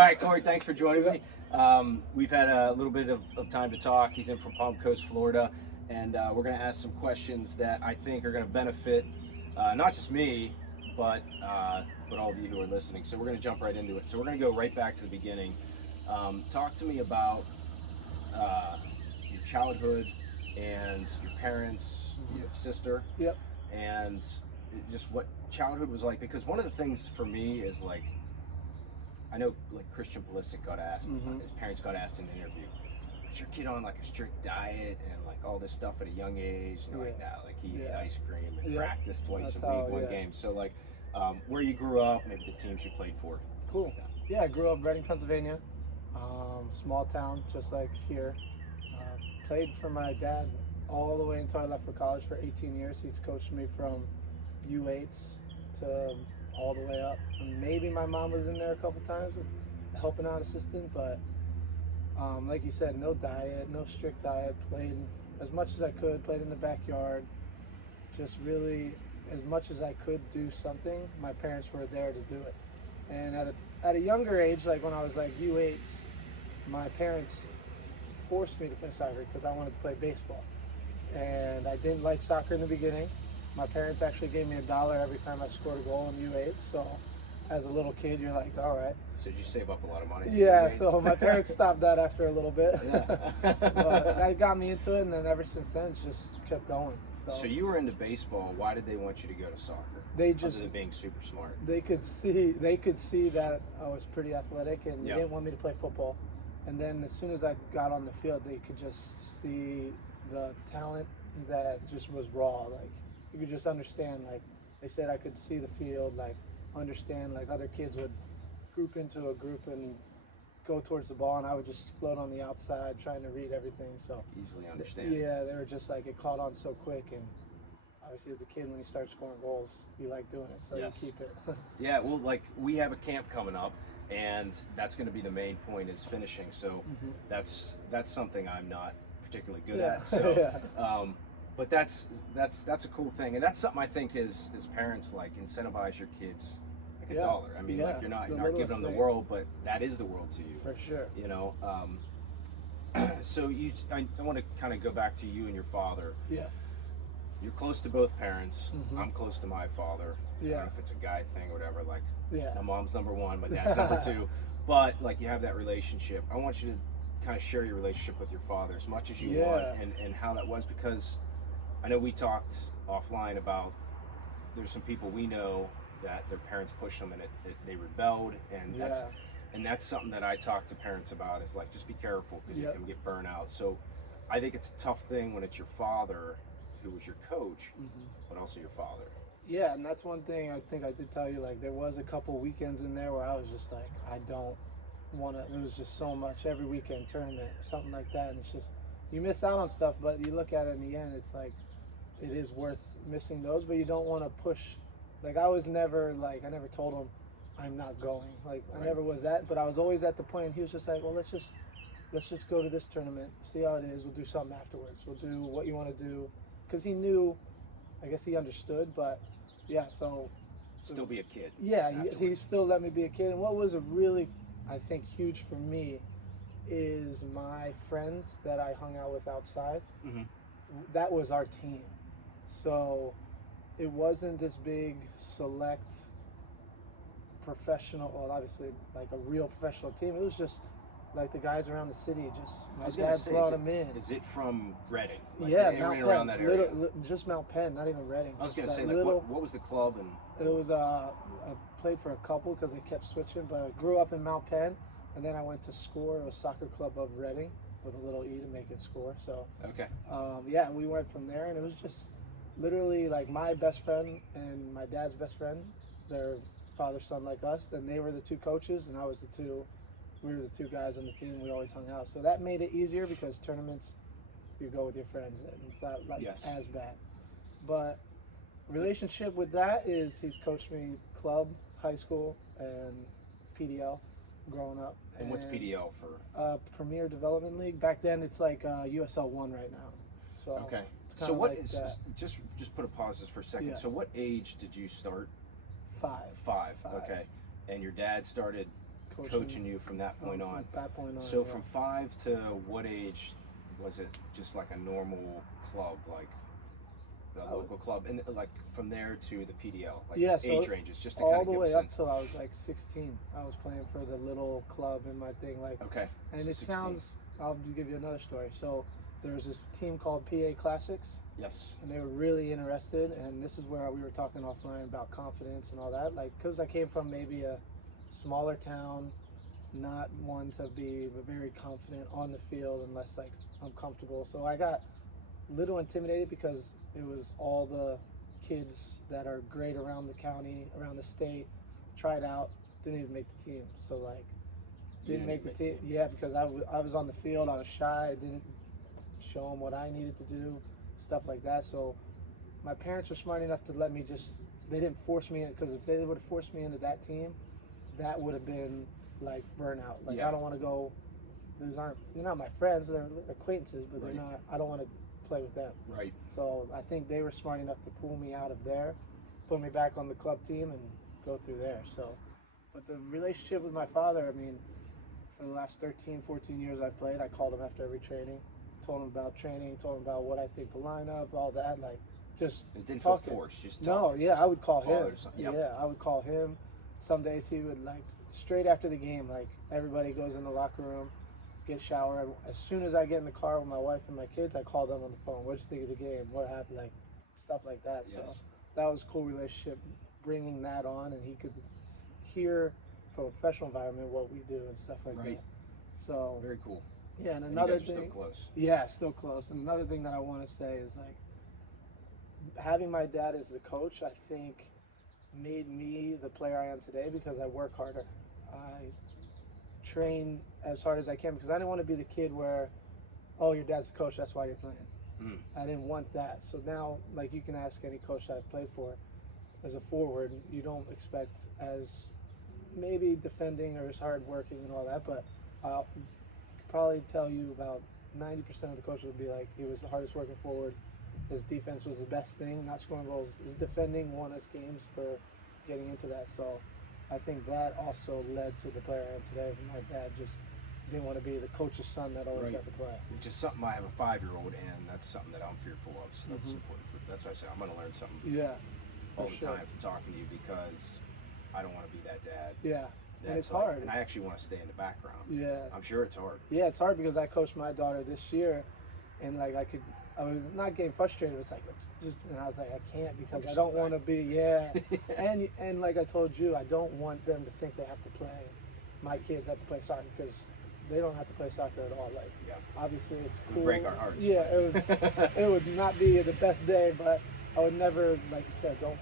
right, Corey, thanks for joining me. We've had a little bit of time to talk. He's in from Palm Coast, Florida, and we're going to ask some questions that I think are going to benefit not just me, but all of you who are listening. So we're going to jump right into it. So we're going to go right back to the beginning. Talk to me about your childhood and your parents, your sister, Yep. and just what childhood was like. Because one of the things for me is like, I know like Christian Pulisic got asked, his parents got asked in an interview, was your kid on like a strict diet and like all this stuff at a young age? And like, nah, like he ate ice cream and practiced twice a week, one game. So like, where you grew up, maybe the teams you played for. Cool. Yeah, I grew up in Reading, Pennsylvania. Small town, just like here. Played for my dad all the way until I left for college for 18 years. He's coached me from U8s to all the way up. And maybe my mom was in there a couple times with helping out assistant, but like you said, no diet, no strict diet. Played as much as I could, played in the backyard. Just really, as much as I could do something, my parents were there to do it. And at a younger age, like when I was like U8s, my parents forced me to play soccer because I wanted to play baseball. And I didn't like soccer in the beginning. My parents actually gave me $1 every time I scored a goal in U8. So as a little kid, you're like, all right. So did you save up a lot of money? Yeah, so my parents stopped that after a little bit. Yeah. But that got me into it, and then ever since then, it's just kept going. So you were into baseball. Why did they want you to go to soccer? They just, other than being super smart. They could see that I was pretty athletic, and they didn't want me to play football. And then as soon as I got on the field, they could just see the talent that just was raw. Like you could just understand. Like they said, I could see the field. Like understand. Like other kids would group into a group and go towards the ball, and I would just float on the outside trying to read everything. So easily understand. Yeah, they were just like, it caught on so quick, and obviously as a kid when you start scoring goals, you like doing it, so you keep it. Yeah, well, like we have a camp coming up, and that's going to be the main point is finishing. So that's something I'm not particularly good at. So but that's a cool thing, and that's something I think as parents, like, incentivize your kids like $1. I mean, like you're not giving them the world, but that is the world to you. For sure. You know. So I want to kind of go back to you and your father. Yeah. You're close to both parents. I'm close to my father. Yeah. I don't know if it's a guy thing or whatever. Like, yeah, my mom's number one, my dad's number two. But like, you have that relationship. I want you to kind of share your relationship with your father as much as you want, and how that was, because I know we talked offline about there's some people we know that their parents pushed them and they rebelled, and that's something that I talk to parents about, is like, just be careful because you can get burnt out. So I think it's a tough thing when it's your father who was your coach, but also your father. Yeah, and that's one thing I think I did tell you. Like, there was a couple weekends in there where I was just like, I don't want to. It was just so much every weekend tournament, something like that, and it's just, you miss out on stuff. But you look at it in the end, it's like, it is worth missing those, but you don't want to push. Like, I was never like, I never told him I'm not going. Like, I never was that, but I was always at the point, and he was just like, well, let's just go to this tournament, see how it is. We'll do something afterwards. We'll do what you want to do, because he knew. I guess he understood, but yeah. So still be a kid. Yeah, he still let me be a kid. And what was a really, I think, huge for me is my friends that I hung out with outside. That was our team. So it wasn't this big select professional, well, obviously like a real professional team. It was just like the guys around the city. Just my dad brought them in. Is it from Reading? Like, Mount Penn. Around that area? Just Mount Penn, not even Reading. I was gonna say, like, what was the club? And it was I played for a couple because they kept switching, but I grew up in Mount Penn, and then I went to SCORE. It was Soccer Club of Reading, with a little E to make it SCORE. So yeah, we went from there, and it was just literally like my best friend and my dad's best friend. They're father son like us, and they were the two coaches, and we were the two guys on the team. We always hung out, so that made it easier, because tournaments, you go with your friends, and it's not like as bad. But relationship with that is, he's coached me club, high school, and PDL growing up. And what's PDL for? Premier Development League. Back then, it's like USL 1 right now. So okay. It's so what like is just put a pause just for a second. Yeah. So what age did you start? 5. Five. Okay. And your dad started coaching you from that point on. From that point on. So yeah. from 5 to what age was it just like a normal club, like the local club, and like from there to the PDL, like Yeah, so age ranges, just to all kind of the give a way up sense. till I was like 16. I was playing for the little club in my thing, like. Okay. And So it 16. sounds. I'll just give you another story. So there was this team called PA Classics, Yes. and they were really interested. And this is where we were talking offline about confidence and all that. Like, because I came from maybe a smaller town, not one to be very confident on the field unless like I'm comfortable. So I got a little intimidated because it was all the kids that are great around the county, around the state, tried out, didn't even make the team. So like didn't make the team. Yeah, because I was on the field, I was shy, I didn't show them what I needed to do, stuff like that. So my parents were smart enough to let me just, they didn't force me in, because if they would have forced me into that team, that would have been like burnout. Like I don't want to go, they're not my friends, they're acquaintances, but they're not, I don't want to play with them. Right. So I think they were smart enough to pull me out of there, put me back on the club team and go through there. So, but the relationship with my father, I mean, for the last 13, 14 years I played, I called him after every training, told him about training, told him about what I think the lineup, all that, like just It didn't talking. feel forced, just No, talking, yeah, just I would call him. Yep. Yeah, I would call him. Some days he would like straight after the game, like everybody goes in the locker room, get shower. As soon as I get in the car with my wife and my kids, I call them on the phone. What'd you think of the game? What happened? Like stuff like that. Yes. So that was a cool relationship, bringing that on, and he could hear from a professional environment what we do and stuff like that. So very cool. Yeah, and another you guys thing. are still close. Yeah, still close. And another thing that I want to say is like having my dad as the coach, I think made me the player I am today because I work harder. I train as hard as I can because I didn't want to be the kid where, oh, your dad's the coach, that's why you're playing. I didn't want that. So now, like you can ask any coach that I've played for, as a forward, you don't expect as maybe defending or as hard working and all that, but I'll probably tell you about 90% of the coaches would be like, he was the hardest working forward. His defense was the best thing, not scoring goals. His defending won us games for getting into that. So I think that also led to the player I am today. My dad just didn't want to be the coach's son that always got to play. Which is something I have a 5-year-old, and that's something that I'm fearful of. So that's important. That's why I say I'm going to learn something. All the time from talking to you because I don't want to be that dad. Yeah. And it's like, hard. And I actually want to stay in the background. Yeah. I'm sure it's hard. Yeah, it's hard because I coached my daughter this year, and like I was not getting frustrated. It's like and I was like, I can't because I don't want to be. Yeah. And like I told you, I don't want them to think they have to play. My kids have to play soccer because they don't have to play soccer at all. Like, obviously it's cool. It would break our hearts. Yeah, it would not be the best day, but I would never, like you said, don't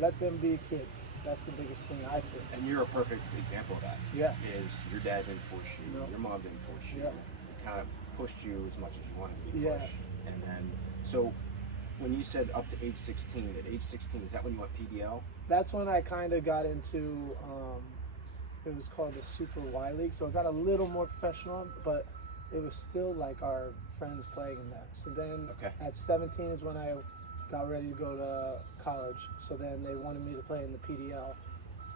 let them be kids. That's the biggest thing I think. And you're a perfect example of that. Yeah. Is your dad didn't force you, your mom didn't force you. Yeah. It kind of pushed you as much as you wanted to be pushed. And then, so when you said up to age 16, at age 16, is that when you went PDL? That's when I kind of got into, it was called the Super Y League. So it got a little more professional, but it was still like our friends playing in that. So then at 17 is when I got ready to go to college. So then they wanted me to play in the PDL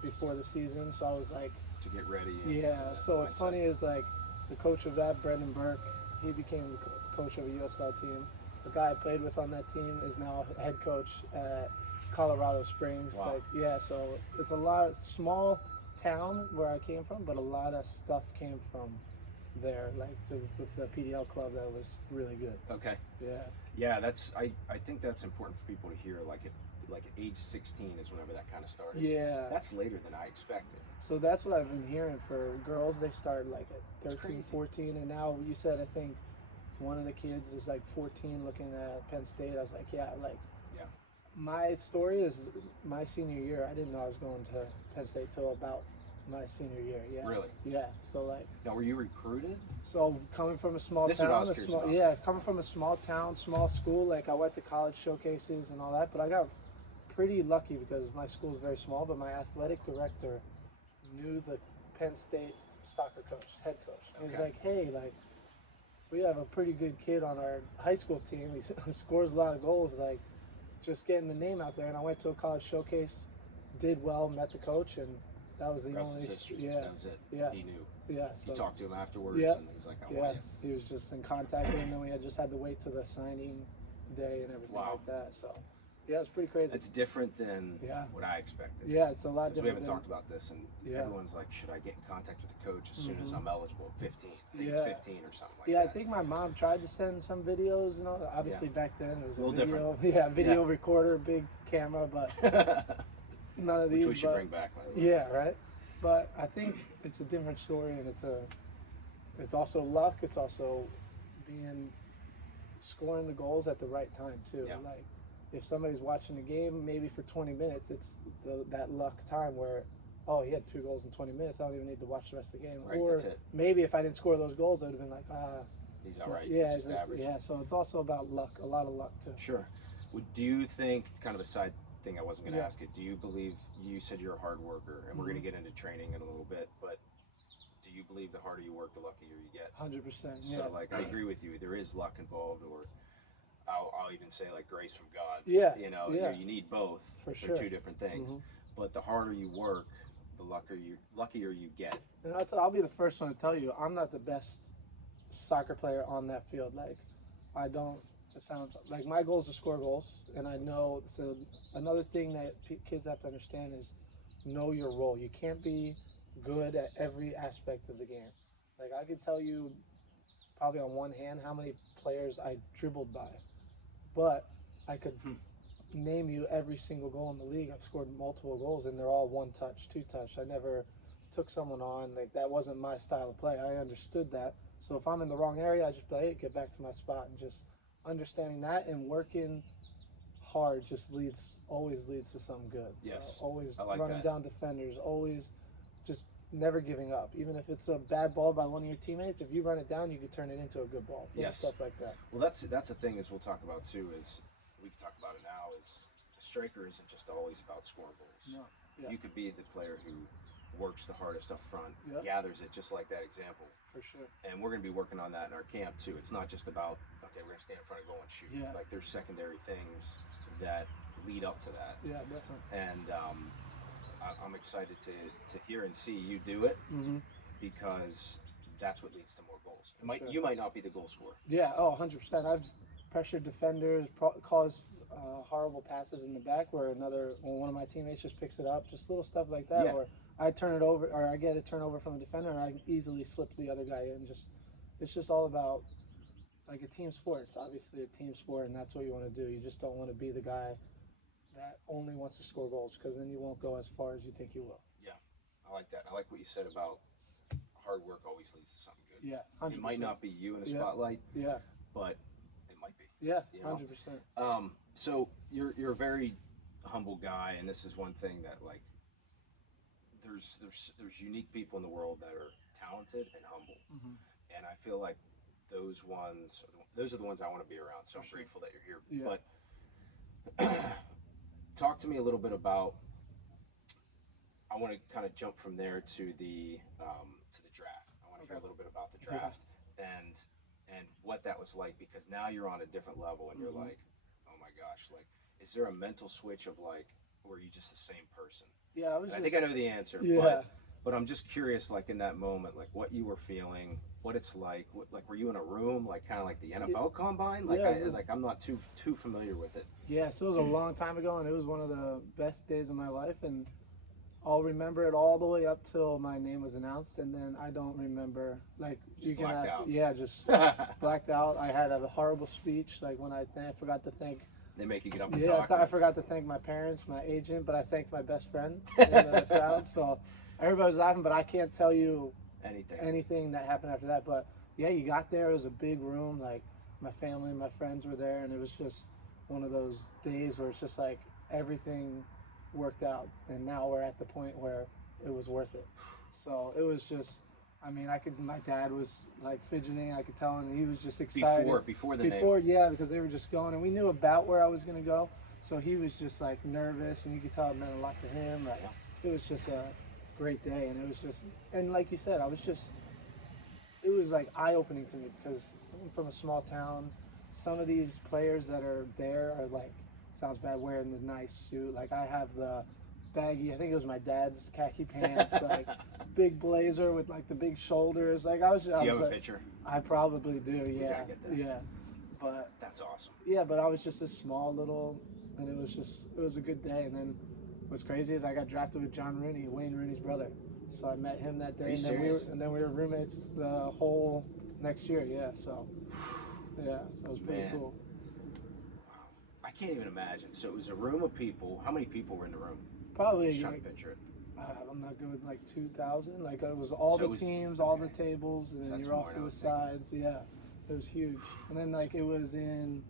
before the season. So I was like, to get ready. Yeah. So what's funny is like the coach of that, Brendan Burke, he became the coach of a USL team. The guy I played with on that team is now head coach at Colorado Springs. Wow. Like, yeah. So it's a lot of small town where I came from, but a lot of stuff came from there, like with the PDL club that was really good. Okay. Yeah. Yeah, I think that's important for people to hear. Like at age 16 is whenever that kind of started. Yeah. That's later than I expected. So that's what I've been hearing for girls. They start like at 13, 14, and now you said I think one of the kids is like 14 looking at Penn State. I was like, yeah. My story is my senior year. I didn't know I was going to Penn State till about my senior year. Yeah. Really? Yeah. So like. Now, were you recruited? So coming from a small town, coming from a small town, small school. Like I went to college showcases and all that, but I got pretty lucky because my school is very small. But my athletic director knew the Penn State soccer coach, head coach. And he's like, hey, like we have a pretty good kid on our high school team. He scores a lot of goals. Like just getting the name out there. And I went to a college showcase, did well, met the coach, and That was the Rest only. is history. Yeah. That was it. Yeah. He knew. Yeah. You So. talked to him afterwards, Yeah. and he's like, I Yeah. want you. He was just in contact with him, and then we had just had to wait till the signing day and everything Wow. like that. So. Yeah, it's pretty crazy. It's different than Yeah. what I expected. Yeah, it's a lot 'Cause different. we haven't than, talked about this, and Yeah. everyone's like, should I get in contact with the coach as soon as I'm eligible? 15. I think Yeah. it's 15 or something like Yeah, that. I think my mom tried to send some videos and all that. Obviously, back then it was A little video. different. Yeah, video recorder, big camera, but none of these. Which we should bring back. By the way. Yeah, right. But I think it's a different story, and it's also luck. It's also scoring the goals at the right time too. Yeah. Like if somebody's watching the game, maybe for 20 minutes, it's that luck time where, oh, he had 2 goals in 20 minutes. I don't even need to watch the rest of the game. Right, Or that's it. maybe if I didn't score those goals, I would have been like, he's all right. Yeah, He's just average. Yeah. So it's also about luck, a lot of luck too. Sure. Do you think, kind of a side thing I wasn't going to ask you, do you believe, you said you're a hard worker, and we're going to get into training in a little bit, but do you believe the harder you work, the luckier you get? 100%. Yeah. So, like, I agree with you. There is luck involved, or I'll even say, like, grace from God. Yeah. You know, Yeah. you need both. For They're sure. two different things. But the harder you work, the luckier you get. And I'll be the first one to tell you, I'm not the best soccer player on that field. Like, I don't. It sounds like my goal is to score goals, and I know. So another thing that kids have to understand is know your role. You can't be good at every aspect of the game. Like I can tell you, probably on one hand, how many players I dribbled by, but I could name you every single goal in the league. I've scored multiple goals, and they're all 1 touch, 2 touch. I never took someone on. Like that wasn't my style of play. I understood that. So if I'm in the wrong area, I just play it, get back to my spot, and just understanding that and working hard just always leads to something good. Yes. Always I like running that. down defenders, always just never giving up. Even if it's a bad ball by one of your teammates, if you run it down, you can turn it into a good ball. Yes. Stuff like that. Well, that's the thing is we'll talk about too is we can talk about it now is a striker isn't just always about scoring goals. No. Yeah. You could be the player who works the hardest up front, Yep. gathers it just like that example. For sure. And we're going to be working on that in our camp too. It's not just about, okay, we're going to stand in front of goal and shoot. Yeah. Like there's secondary things that lead up to that. Yeah, definitely. And I'm excited to hear and see you do it because that's what leads to more goals. You might not be the goal scorer. Yeah, 100%. I've pressured defenders, caused horrible passes in the back where one of my teammates just picks it up, just little stuff like that. Yeah. Or I turn it over, or I get a turnover from a defender, and I easily slip the other guy in. It's just all about like a team sport. It's obviously a team sport, and that's what you want to do. You just don't want to be the guy that only wants to score goals, because then you won't go as far as you think you will. Yeah, I like that. I like what you said about hard work always leads to something good. Yeah, 100%. It might not be you in a spotlight. Yeah. But it might be. Yeah, you know? 100%. So you're a very humble guy, and this is one thing that like there's unique people in the world that are talented and humble, and I feel like those are the ones I want to be around. So I'm grateful that you're here. Yeah. But talk to me a little bit about. I want to kind of jump from there to the draft. I want to hear a little bit about the draft and what that was like, because now you're on a different level and you're like, oh my gosh, like, is there a mental switch of like, or are you just the same person? Yeah, I think I know the answer. Yeah. But I'm just curious, like in that moment, like what you were feeling, what it's like. Like, were you in a room, like kind of like the NFL combine? Like, I'm not too familiar with it. Yeah, so it was a long time ago, and it was one of the best days of my life, and I'll remember it all the way up till my name was announced, and then I don't remember. Like Just blacked out. Yeah, just blacked out. I had a horrible speech. Like when I forgot to thank. They make you get up and talk. I forgot to thank my parents, my agent, but I thanked my best friend in the crowd. So everybody was laughing, but I can't tell you anything that happened after that. But yeah, you got there. It was a big room. Like my family and my friends were there, and it was just one of those days where it's just like everything worked out, and now we're at the point where it was worth it. So it was just, I mean, my dad was like fidgeting, I could tell, and he was just excited. Before the name. Yeah, because they were just going, and we knew about where I was going to go, so he was just like nervous, and you could tell it meant a lot to him. Like, it was just a great day, and it was just, and like you said, it was like eye-opening to me, because I'm from a small town. Some of these players that are there are like, sounds bad, wearing the nice suit. Like I have the baggy. I think it was my dad's khaki pants, like big blazer with like the big shoulders. Like I was Do you have a like, picture? I probably do. We Yeah, gotta get that. yeah. But That's awesome. yeah, but I was just this small little, and it was a good day. And then what's crazy is I got drafted with John Rooney, Wayne Rooney's brother. So I met him that day, Are you and serious? then we were roommates the whole next year. Yeah, so yeah, so it was pretty Man. cool. I can't even imagine. So it was a room of people. How many people were in the room? Probably Just trying like to picture it. I'm not good with like 2,000. Like it was all So it the was- teams, all the okay. tables, and So then that's you're more off than to I the was thinking. sides. Yeah, it was huge. And then like it was in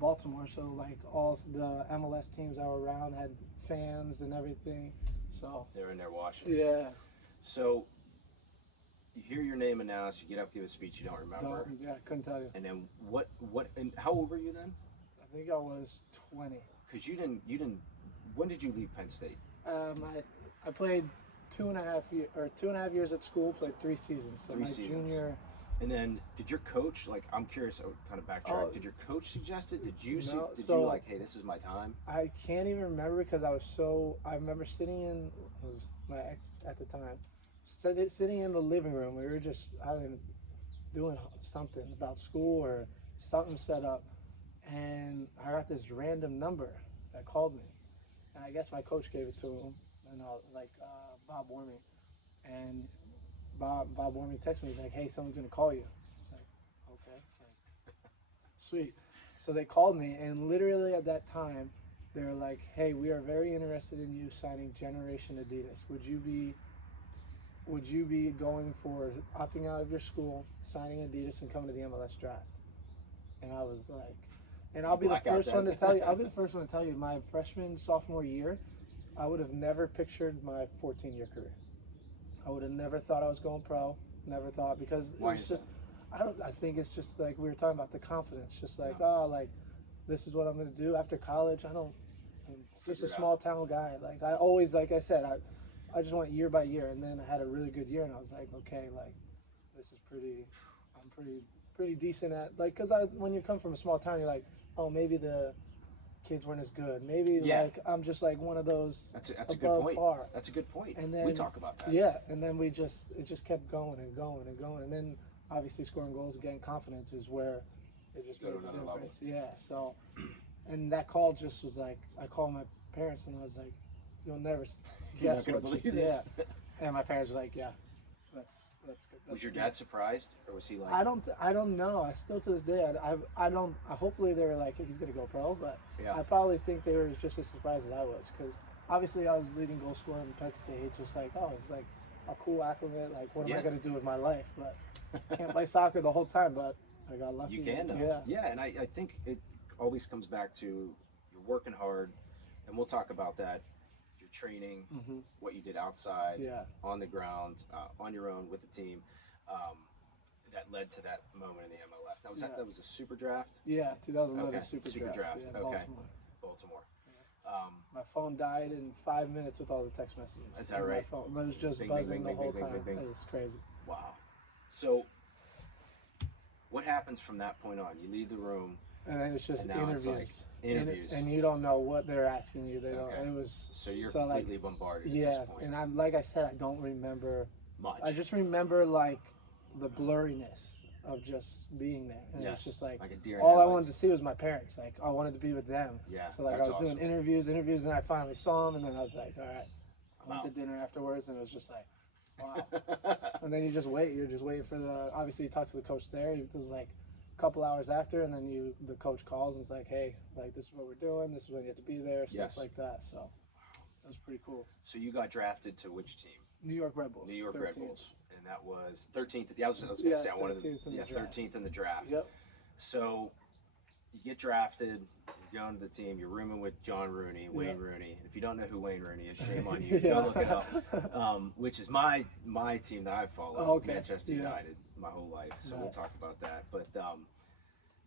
Baltimore, so like all the MLS teams that were around had fans and everything. So They're in there watching. yeah, So you hear your name announced. You get up, give a speech. You don't remember. yeah, couldn't tell you. And then what? And how old were you then? I think I was 20. Because you didn't. When did you leave Penn State? I played 2.5 years at school. Played 3 seasons. So 3 seasons. Junior. And then did your coach, like, I'm curious, I would kind of backtrack. Oh, Did your coach suggest it? Did you no, did so you like, hey, this is my time? I can't even remember because I remember sitting in, it was my ex at the time, sitting in the living room. We were just, doing something about school or something set up. And I got this random number that called me. And I guess my coach gave it to him, and Bob Warming. And Bob Warming texted me, he's like, hey, someone's going to call you. I was like, okay, like, sweet. So they called me, and literally at that time, they were like, hey, we are very interested in you signing Generation Adidas. Would you be going for opting out of your school, signing Adidas, and coming to the MLS draft? And I was like, and I'll be the Blackout first one to then. tell you. I'll be the first one to tell you. My freshman, sophomore year, I would have never pictured my 14-year career. I would have never thought I was going pro. Never thought because it Why was is just. that? I don't. I think it's just like we were talking about the confidence. Just like Yeah. oh, like this is what I'm gonna do after college. I'm just a Figure it small town guy. Like I always, like I said, I just went year by year, and then I had a really good year, and I was like, okay, like this is I'm pretty decent at like because when you come from a small town, you're like, oh, maybe the kids weren't as good. Maybe Yeah. like I'm just like one of those That's a good above point. par. That's a good point. And We then talk about that. yeah, and then it just kept going and going and going, and then obviously scoring goals, getting confidence is where it just Go to made the another difference. level. Yeah. So, and that call just was like I called my parents and I was like, you'll never You're guess not gonna what. believe this. Yeah. And my parents were like, yeah, that's good. Was your good. dad surprised, or was he like? I don't know. I still to this day, I don't. Hopefully, they were like, he's gonna go pro, but Yeah. I probably think they were just as surprised as I was, because obviously I was leading goal scorer in Penn State. Just like, oh, it's like a cool acclimate. Like, what am Yeah. I gonna do with my life? But can't play soccer the whole time. But I got lucky. You can though. Yeah. Yeah, and I think it always comes back to you're working hard, and we'll talk about that. Your training, Mm-hmm. what you did outside, Yeah. on the ground, on your own with the team, um, that led to that moment in the MLS. Now that was a super draft? Yeah, 2011 Okay, super super draft. Yeah, Okay, Baltimore. Baltimore. My phone died in 5 minutes with all the text messages. Is that right? My phone, it was just Bing, buzzing bing, the bing, whole bing, time. bing, bing, bing. It was crazy. Wow. So, what happens from that point on? You leave the room, And then it's just and now interviews. it's like interviews. And you don't know what they're asking you. They Okay. don't. It was So you're so like completely bombarded at yeah. this point. And I'm like I said, I don't remember. Much. I just remember like the blurriness of just being there, and Yes. it's just like a deer in all I headlights. wanted to see was my parents. Like I wanted to be with them. Yeah. So like I that's was awesome. doing interviews, and I finally saw them, and then I was like, all right. I went Wow. to dinner afterwards, and it was just like, wow. And then you just wait. You're just waiting for obviously you talk to the coach there. It was like a couple hours after, and then the coach calls and it's like, hey, like this is what we're doing. This is when you have to be there. Stuff Yes. like that. So that was pretty cool. So you got drafted to which team? New York Red Bulls. New York 13th. Red Bulls, and that was 13th. Yeah, I was gonna say I wanted 13th in the draft. 13th in the draft. Yep. So you get drafted. You're going to the team. You're rooming with John Rooney, Wayne Rooney. If you don't know who Wayne Rooney is, shame on you. Go look it up. Which is my team that I follow, Okay. Manchester Yeah. United, my whole life. So we'll Nice. talk about that. But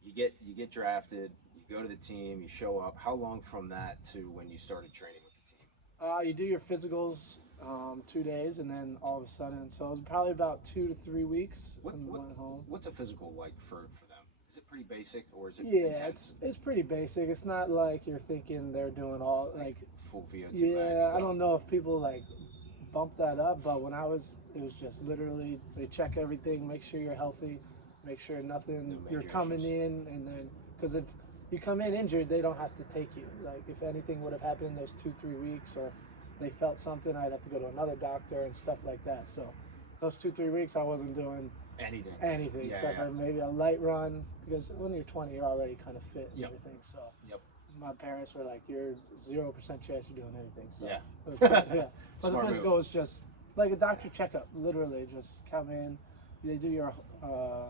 you get drafted. You go to the team. You show up. How long from that to when you started training with the team? You do your physicals 2 days, and then all of a sudden, so it was probably about 2 to 3 weeks. And went home. What's a physical like for them? Is it pretty basic or is it Yeah, intense? it's pretty basic. It's not like you're thinking they're doing all like. Full VO2 max Yeah, I stuff. don't know if people like bump that up, but when I was, it was just literally they check everything, make sure you're healthy, make sure nothing No you're major coming issues. in, and then because if you come in injured, they don't have to take you. Like if anything would have happened in those 2-3 weeks, or if they felt something, I'd have to go to another doctor and stuff like that. So those 2-3 weeks, I wasn't doing Anything. anything Yeah, except yeah. for maybe a light run because when you're 20, you're already kind of fit and Yep. everything. So Yep. my parents were like, "You're 0% chance you're doing anything." So Yeah. it was pretty, yeah. But Smart the move. physical was just like a doctor checkup. Literally, just come in, they do your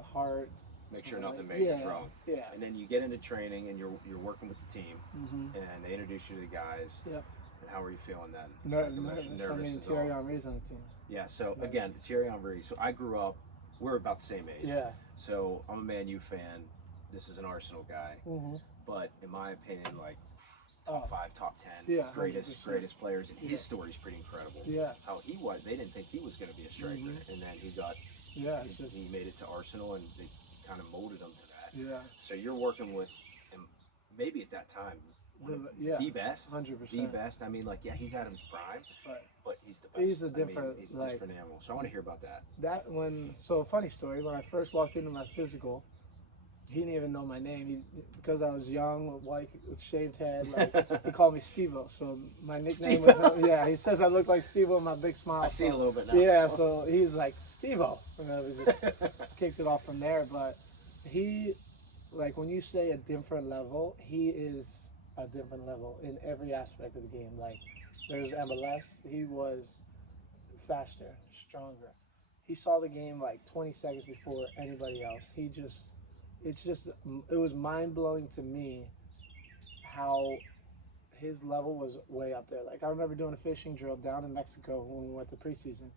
heart. Make sure nothing Yeah, major's wrong. yeah. And then you get into training and you're working with the team Mm-hmm. and they introduce you to the guys. Yep. And how are you feeling then? Nervous. I Nervous mean, is Thierry all. Henry's on the team. Yeah. So Nervous. again, Thierry Henry. So I grew up. We're about the same age. Yeah. So I'm a Man U fan. This is an Arsenal guy. Mm-hmm. But in my opinion, like Oh, top 5, top 10, yeah, greatest 100%. greatest players, and Yeah. his story's pretty incredible. Yeah. How he was, they didn't think he was going to be a striker, Mhm. and then he got, Yeah. It's just, he made it to Arsenal, and they kind of molded him to that. yeah. So you're working with him, maybe at that time, one of Yeah. the best, 100%. the best. I mean, like, yeah, he's out of his prime, but he's the best. He's a I different, mean, he's a like different animal. So I want to hear about that. that when. So funny story. When I first walked into my physical, he didn't even know my name. Because I was young, white, with shaved head. Like he called me Steve-O. So my nickname was yeah. He says I look like Steve-O with my big smile. I see so, it a little bit now. Yeah. So he's like Steve-O, and then we just kicked it off from there. But he, like when you say a different level, he is a different level in every aspect of the game. Like there's MLS. He was faster, stronger. He saw the game like 20 seconds before anybody else. It's just, it was mind blowing to me how his level was way up there. Like I remember doing a fishing drill down in Mexico when we went to preseason,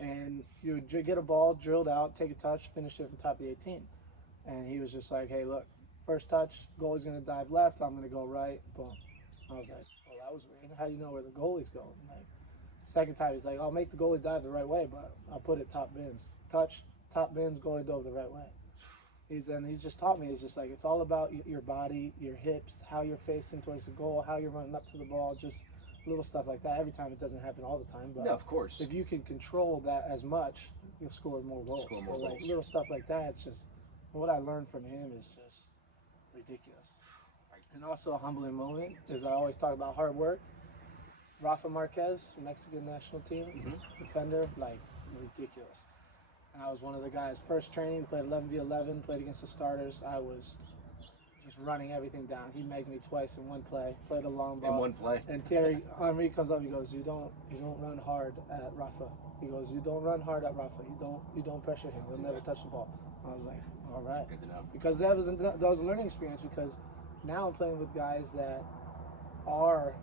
and you would get a ball drilled out, take a touch, finish it from top of the 18. And he was just like, "Hey, look, first touch, goalie's gonna dive left. I'm gonna go right. Boom." I was like, "Well, that was weird. How do you know where the goalie's going?" Like, second time, he's like, "I'll make the goalie dive the right way, but I'll put it top bins. Touch, top bins, goalie dove the right way." He's just taught me. It's just like it's all about your body, your hips, how you're facing towards the goal, how you're running up to the ball, just little stuff like that. Every time it doesn't happen all the time, but No, of course. if you can control that as much, you'll score more goals. Score more so like goals. little stuff like that, it's just what I learned from him is just ridiculous. And also a humbling moment is I always talk about hard work. Rafa Marquez, Mexican national team, defender, like ridiculous. And I was one of the guys. First training, played 11v11, played against the starters. I was just running everything down. He made me twice in one play. Played a long ball. In one play. And Thierry Henry comes up. He goes, "You don't run hard at Rafa." He goes, "You don't run hard at Rafa. You don't pressure him. He'll never touch the ball." I was like, "All right." Good to know. Because that was a learning experience. Because now I'm playing with guys that are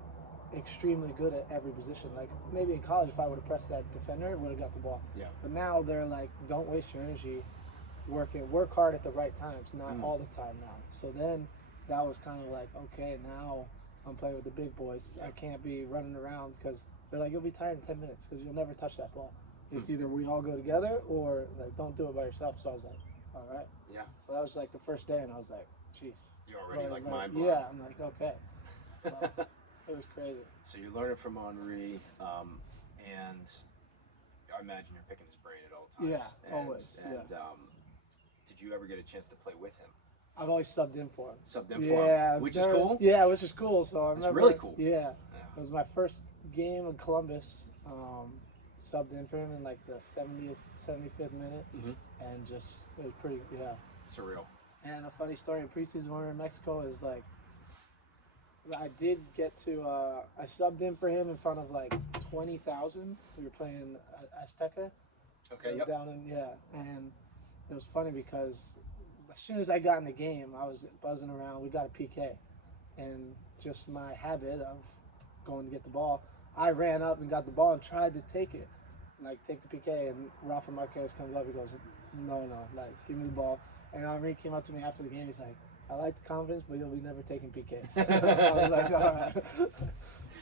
extremely good at every position. Like maybe in college, if I would have pressed that defender, would have got the ball. Yeah. But now they're like, "Don't waste your energy. Work hard at the right times, not all the time now." So then that was kind of like, okay, now I'm playing with the big boys. I can't be running around because they're like, "You'll be tired in 10 minutes because you'll never touch that ball." It's either we all go together or like don't do it by yourself. So I was like, all right. Yeah. So that was like the first day, and I was like, "Jeez." You're already like mind blown. Yeah, I'm like, okay. So it was crazy. So you're learning from Henri, and I imagine you're picking his brain at all times. Yeah, always. And did you ever get a chance to play with him? I've always subbed in for him. Subbed in for him, which is cool. Yeah, which is cool. So I remember. It's really cool. Yeah, it was my first game in Columbus. Subbed in for him in like the 70th, 75th minute, and just it was pretty surreal. And a funny story in preseason when we were in Mexico is like I did get to I subbed in for him in front of like 20,000. We were playing Azteca. Okay. Yep. Down in and it was funny because as soon as I got in the game, I was buzzing around. We got a PK, and just my habit of going to get the ball, I ran up and got the ball and tried to take it, like take the PK. And Rafa Marquez comes up, he goes, "No, like give me the ball." And Henri came up to me after the game. He's like, "I like the confidence, but you'll be never taking PKs." I was like, "All right."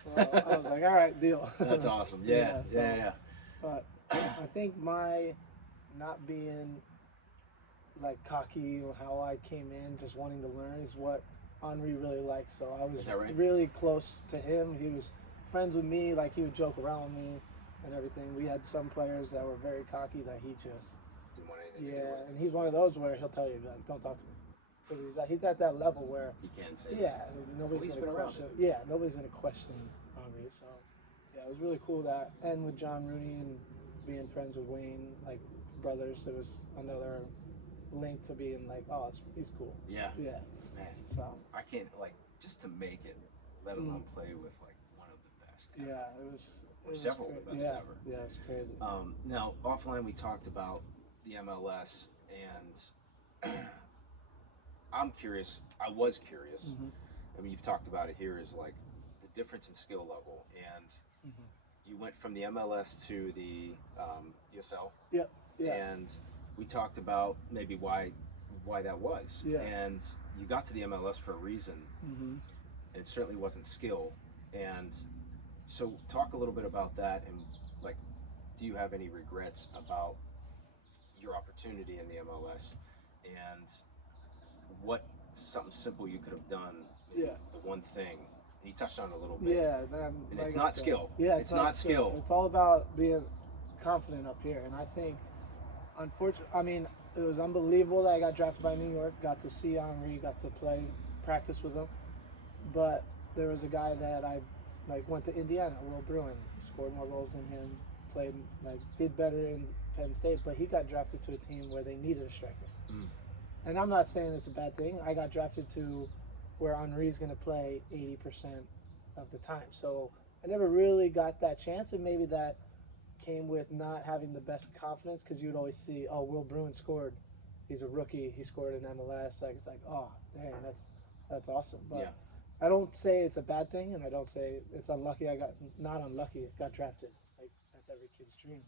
So I was like, "All right, deal." That's awesome. Yeah. Yeah. But I think my not being like cocky, or how I came in just wanting to learn is what Henri really liked. So I was Is that right? really close to him. He was friends with me, like he would joke around with me and everything. We had some players that were very cocky that he just, Didn't want anything to do yeah, with. and he's one of those where he'll tell you like, don't talk to me, because he's at that level where, He can say yeah, that. nobody's Well, he's gonna been around question. it. Yeah, nobody's gonna question Henri. So yeah, it was really cool that, and with John Rooney and being friends with Wayne, like brothers, it was another link to being like, oh, he's cool. Yeah. Yeah. Man, So I can't, like, just to make it, let alone play with like one of the best ever. yeah, it was. Or It was several of the best yeah, ever. yeah, it's crazy. Now, offline, we talked about the MLS, and I'm curious. I was curious. Mm-hmm. I mean, you've talked about it here, is like the difference in skill level, and Mm-hmm. you went from the MLS to the USL, Yep. Yeah. and we talked about maybe why that was, Yeah. and you got to the MLS for a reason, Mm-hmm. and it certainly wasn't skill, and so talk a little bit about that, and like, do you have any regrets about your opportunity in the MLS, and what something simple you could have done, maybe Yeah. the one thing, and you touched on it a little bit, Yeah. Then, and like it's I not said, skill. yeah, It's not skill. It's all about being confident up here, and I think, unfortunately, I mean, it was unbelievable that I got drafted by New York. Got to see Henri, got to play, practice with him. But there was a guy that I like went to Indiana, Will Bruin, scored more goals than him, played like did better in Penn State, but he got drafted to a team where they needed a striker. Mm. And I'm not saying it's a bad thing. I got drafted to where Henri's going to play 80% of the time. So I never really got that chance, and maybe that came with not having the best confidence, because you'd always see, oh, Will Bruin scored. He's a rookie. He scored in MLS. Like, it's like, oh, dang, that's awesome. But Yeah. I don't say it's a bad thing, and I don't say it's unlucky. I got not unlucky. Got drafted. Like, that's every kid's dream.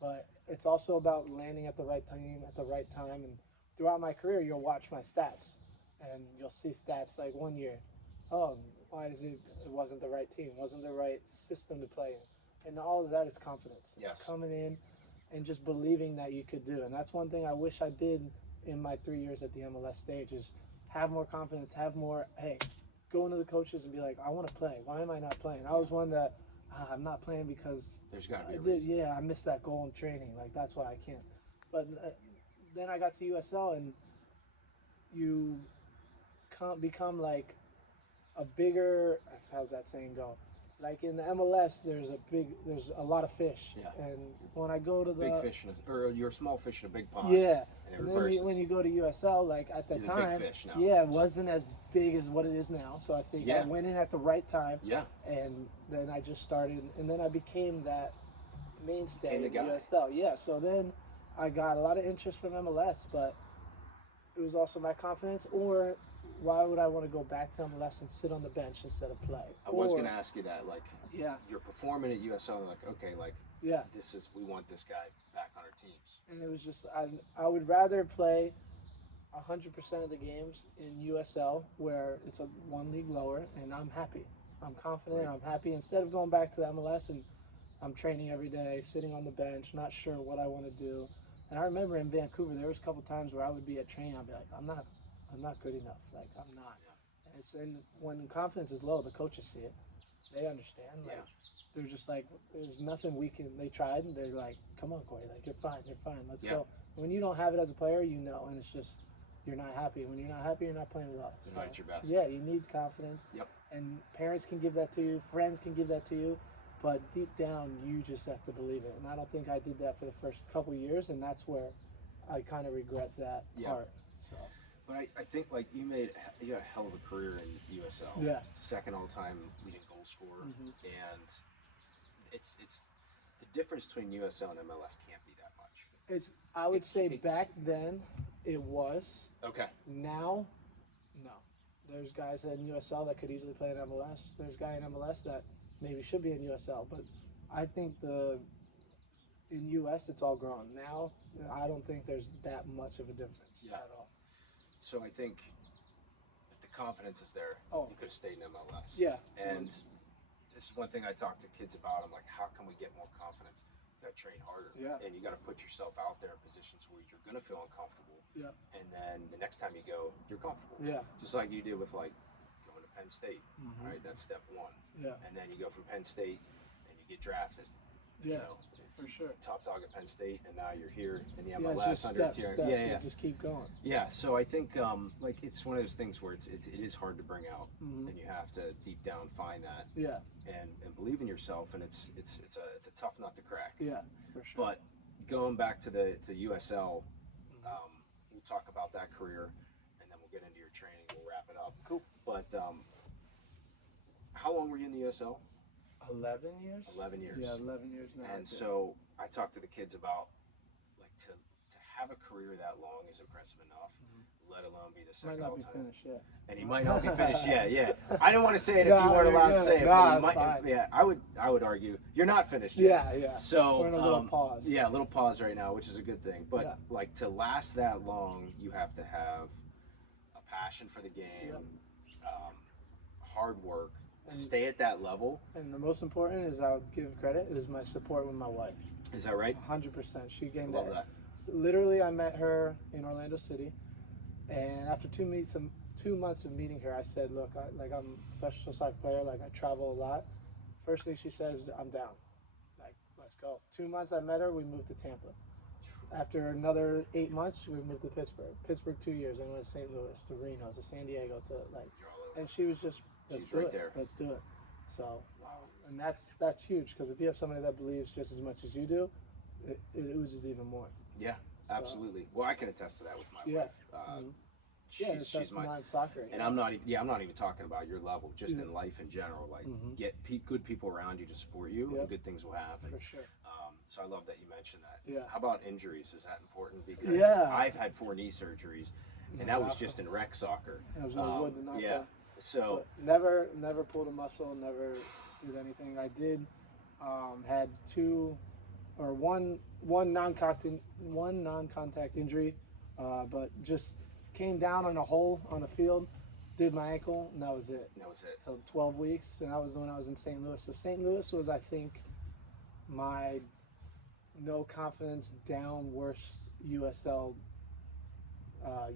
But it's also about landing at the right team at the right time. And throughout my career, you'll watch my stats, and you'll see stats like one year, oh, why is it? It wasn't the right team, wasn't the right system to play in, and all of that is confidence. Yes. It's coming in and just believing that you could do. And that's one thing I wish I did in my 3 years at the MLS stage is have more confidence, have more. Hey, go into the coaches and be like, I want to play. Why am I not playing? I was one that I'm not playing because There's got to be I a did. reason. Yeah, I missed that goal in training. Like that's why I can't. But then I got to USL, and you can't become like a bigger. How's that saying go? Like in the MLS, there's a lot of fish, Yeah. and when I go to Big the fish or you're a small fish in a big pond. yeah, And it and then reverses. when you go to USL, like at the You're the time, big fish now. yeah, it wasn't as big as what it is now. So I think I Yeah. went in at the right time, Yeah. and then I just started, and then I became that mainstay Became the in guy. USL. Yeah, so then I got a lot of interest from MLS, but it was also my confidence. Or why would I want to go back to MLS and sit on the bench instead of play? I was going to ask you that. Like, Yeah, you're performing at USL, like, okay, like, yeah. we want this guy back on our teams. And it was just I would rather play 100% of the games in USL where it's a one league lower, and I'm happy. I'm confident. Right. I'm happy. Instead of going back to the MLS and I'm training every day, sitting on the bench, not sure what I want to do. And I remember in Vancouver, there was a couple times where I would be at training. I'd be like, I'm not good enough. Like I'm not. And when confidence is low, the coaches see it. They understand. Like they're just like, there's nothing we can. They tried, and they're like, come on, Corey. Like you're fine. You're fine. Let's go. When you don't have it as a player, you know, and it's just you're not happy. When you're not happy, you're not playing well. You're not at your best. Yeah, you need confidence. Yep. And parents can give that to you. Friends can give that to you. But deep down, you just have to believe it. And I don't think I did that for the first couple years, and that's where I kind of regret that part. So. But I think like you had a hell of a career in USL. Yeah. Second all time leading goal scorer, Mm-hmm. and it's the difference between USL and MLS can't be that much. I would say back then it was. Okay. Now, no. There's guys in USL that could easily play in MLS. There's a guy in MLS that maybe should be in USL, but I think in US it's all grown. Now I don't think there's that much of a difference at all. So I think if the confidence is there, you could have stayed in MLS. Yeah. And this is one thing I talk to kids about. I'm like, how can we get more confidence? got to train harder. Yeah. And you got to put yourself out there in positions where you're going to feel uncomfortable. Yeah. And then the next time you go, you're comfortable. Yeah. Just like you did with like going to Penn State. Mm-hmm. Right. That's step one. Yeah. And then you go from Penn State and you get drafted. Yeah. You know, for sure. Top dog at Penn State, and now you're here in the Yeah, MLS it's just under steps, Thierry. Yeah. Just keep going. Yeah, so I think like it's one of those things where it is hard to bring out, Mm-hmm. and you have to deep down find that. Yeah. And believe in yourself, and it's a tough nut to crack. Yeah, for sure. But going back to the USL, Mm-hmm. we'll talk about that career, and then we'll get into your training. We'll wrap it up. Cool. But how long were you in the USL? 11 years. 11 years. Yeah, 11 years now. And so I talk to the kids about like to have a career that long is impressive enough. Let alone be the second Might not all be time. finished yet. And he might not be finished yet. Yeah, I didn't want to say it if No, you weren't you're allowed to good. say it. No, But he it's might, fine. yeah, I would argue you're not finished yet. Yeah. So we're in a little pause. Yeah, a little pause right now, which is a good thing. But Yeah. like to last that long, you have to have a passion for the game, hard work to stay at that level. And the most important is, I'll give credit, is my support with my wife. Is that right? 100%. She gave Love that. Literally, I met her in Orlando City, and after 2 months of meeting her, I said, "Look, I'm a professional soccer player. Like, I travel a lot." First thing she says, "I'm down. Like, let's go." 2 months I met her, we moved to Tampa. After another 8 months, we moved to Pittsburgh. Pittsburgh 2 years. I went to St. Louis, to Reno, to San Diego, to like, and she was just, let's do it. Let's do it. So, and that's huge, because if you have somebody that believes just as much as you do, it oozes even more. Yeah, absolutely. Well, I can attest to that with my wife. She's non-soccer. And I'm not even talking about your level, just in life in general. Like, get good people around you to support you, and good things will happen. For sure. So I love that you mentioned that. Yeah. How about injuries? Is that important? Because I've had 4 knee surgeries, and that was just in rec soccer. It was no wood to knock on. So but never pulled a muscle, never did anything. I did had one non-contact injury, but just came down on a hole on the field, did my ankle, and that was it. Till 12 weeks, and that was when I was in St. Louis. So St. Louis was, I think, my no confidence down worst USL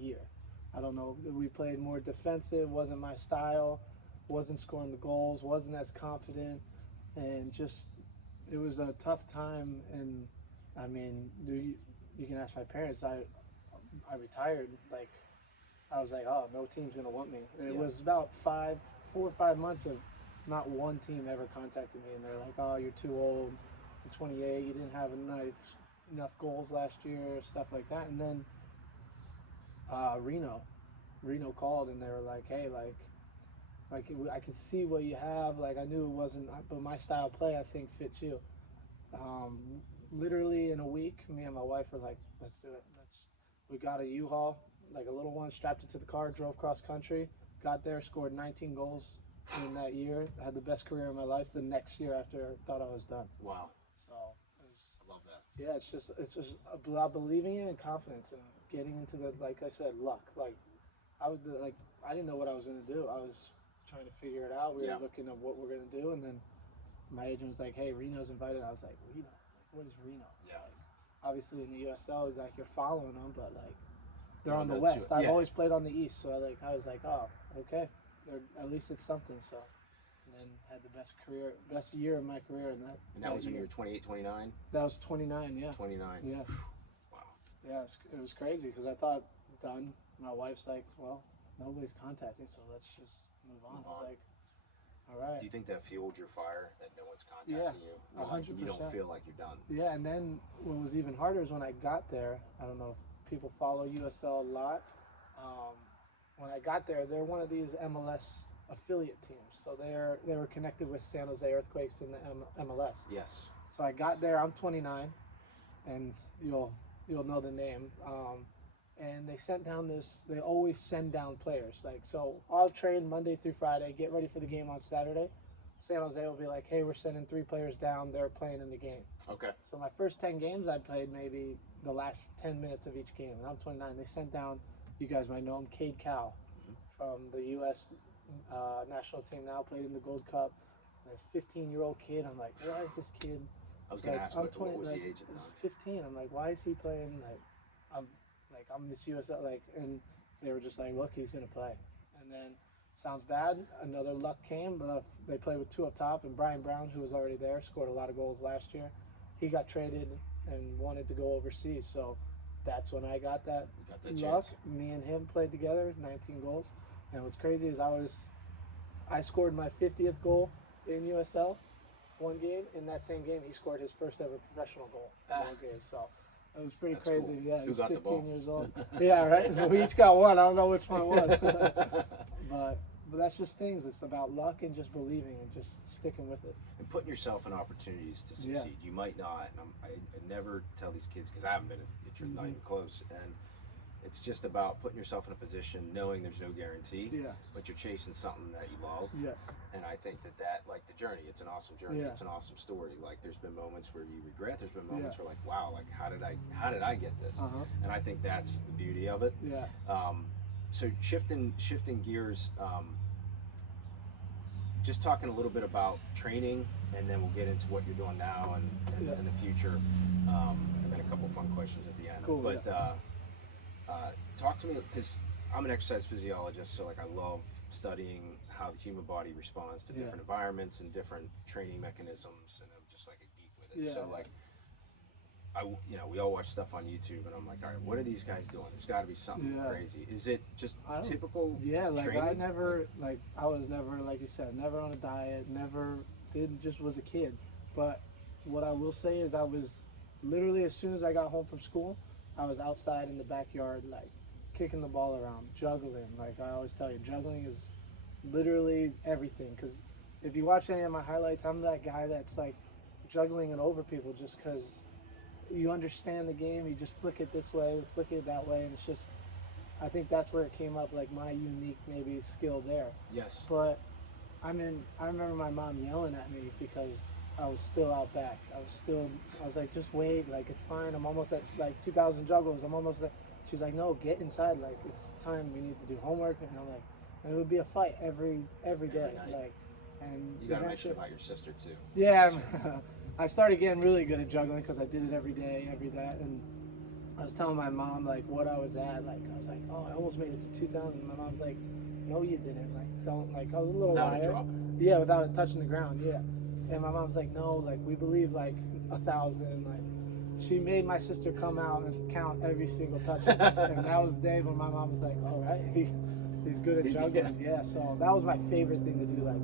year. I don't know. We played more defensive. Wasn't my style. Wasn't scoring the goals. Wasn't as confident, and just it was a tough time. And I mean, you can ask my parents. I retired. Like, I was like, oh, no team's gonna want me. And it was about 4 or 5 months of not one team ever contacted me, and they're like, oh, you're too old. You're 28. You didn't have enough goals last year, stuff like that. And then Reno called, and they were like, hey, like I can see what you have. Like, I knew it wasn't, but my style of play, I think, fits you. Literally in a week, me and my wife were like, let's do it. We got a U-Haul, like a little one, strapped it to the car, drove cross country, got there, scored 19 goals in that year. I had the best career of my life the next year after I thought I was done. Wow. So I love that. Yeah, it's just about believing in and confidence and getting into the, like I said, luck. Like, I didn't know what I was gonna do. I was trying to figure it out. We were looking at what we're gonna do, and then my agent was like, "Hey, Reno's invited." I was like, "Reno? Like, what is Reno?" Yeah. Like, obviously in the USL, like, you're following them, but like they're on the West. I've always played on the East, so I was like, "Oh, okay. At least it's something." So, and then had the best year of my career in that. And that was when you were 28, 29? That was 29. Yeah. 29. Yeah. Wow. Yeah, it was crazy, because I thought, done. My wife's like, well, nobody's contacting, so let's just move on. I was like, all right. Do you think that fueled your fire, that no one's contacting you? 100%. You don't feel like you're done. Yeah, and then what was even harder is when I got there. I don't know if people follow USL a lot. When I got there, they're one of these MLS affiliate teams. So they were connected with San Jose Earthquakes in the MLS. Yes. So I got there. I'm 29, and you'll know the name. And they sent down they always send down players. Like, so I'll train Monday through Friday, get ready for the game on Saturday. San Jose will be like, hey, we're sending 3 players down. They're playing in the game. Okay. So my first 10 games, I played maybe the last 10 minutes of each game. And I'm 29. They sent down, you guys might know him, Cade Cowell from the U.S. National team now, played in the Gold Cup. A 15-year-old kid. I'm like, why is this kid I was gonna ask I'm what 20. was the Like age at I the was time? 15. I'm like, why is he playing? I'm I'm this USL. And they were just like, look, he's gonna play. And then sounds bad. Another luck came. They played with two up top, and Brian Brown, who was already there, scored a lot of goals last year. He got traded and wanted to go overseas. So that's when I got that You got that luck. chance. Me and him played together, 19 goals. And what's crazy is I scored my 50th goal in USL one game. In that same game, he scored his first ever professional goal in one game. So it was pretty That's crazy. cool. Yeah, he Who was got the 15 ball? years old. Yeah, right. We each got one. I don't know which one it was. but that's just things. It's about luck and just believing and just sticking with it. And putting yourself in opportunities to Yeah. succeed. You might not, and I never tell these kids because I haven't been at your not even close, and it's just about putting yourself in a position, knowing there's no guarantee, Yeah. but you're chasing something that you love. Yes. And I think that like the journey, it's an awesome journey. Yeah. It's an awesome story. Like there's been moments where you regret. There's been moments Yeah. where like, wow, like how did I get this? Uh-huh. And I think that's the beauty of it. Yeah. So shifting gears. Just talking a little bit about training, and then we'll get into what you're doing now and Yeah. in the future, and then a couple fun questions at the end. Cool, But yeah. talk to me, because I'm an exercise physiologist, so like I love studying how the human body responds to Yeah. different environments and different training mechanisms, and I'm just like a geek with it. Yeah, So yeah. like we all watch stuff on YouTube, and I'm like, all right, what are these guys doing? There's got to be something Yeah. crazy. Is it just I don't. typical Yeah, like training? I was never, like you said, never on a diet, never did, just was a kid. But what I will say is I was literally, as soon as I got home from school, I was outside in the backyard, like kicking the ball around, juggling. Like I always tell you, juggling is literally everything. Because if you watch any of my highlights, I'm that guy that's like juggling it over people just because you understand the game. You just flick it this way, flick it that way, and it's just, I think that's where it came up, like my unique maybe skill there. Yes. But I remember my mom yelling at me because I was still out back. I was like, just wait, like it's fine. I'm almost at like 2,000 juggles. I'm almost at, she's like, no, get inside. Like it's time. We need to do homework. And I'm like, and it would be a fight every day. Every night. Like, and You got to mention eventually, about your sister too. yeah, I started getting really good at juggling because I did it every day, and I was telling my mom like what I was at. Like I was like, oh, I almost made it to 2,000. My mom's like, no, you didn't. Like don't, like I was a little Without liar. a drop. Yeah, without it touching the ground. Yeah, and my mom's like, no, like we believe like 1,000. Like she made my sister come out and count every single touches, and that was the day when my mom was like, all right, he's good at juggling. Yeah, so that was my favorite thing to do. Like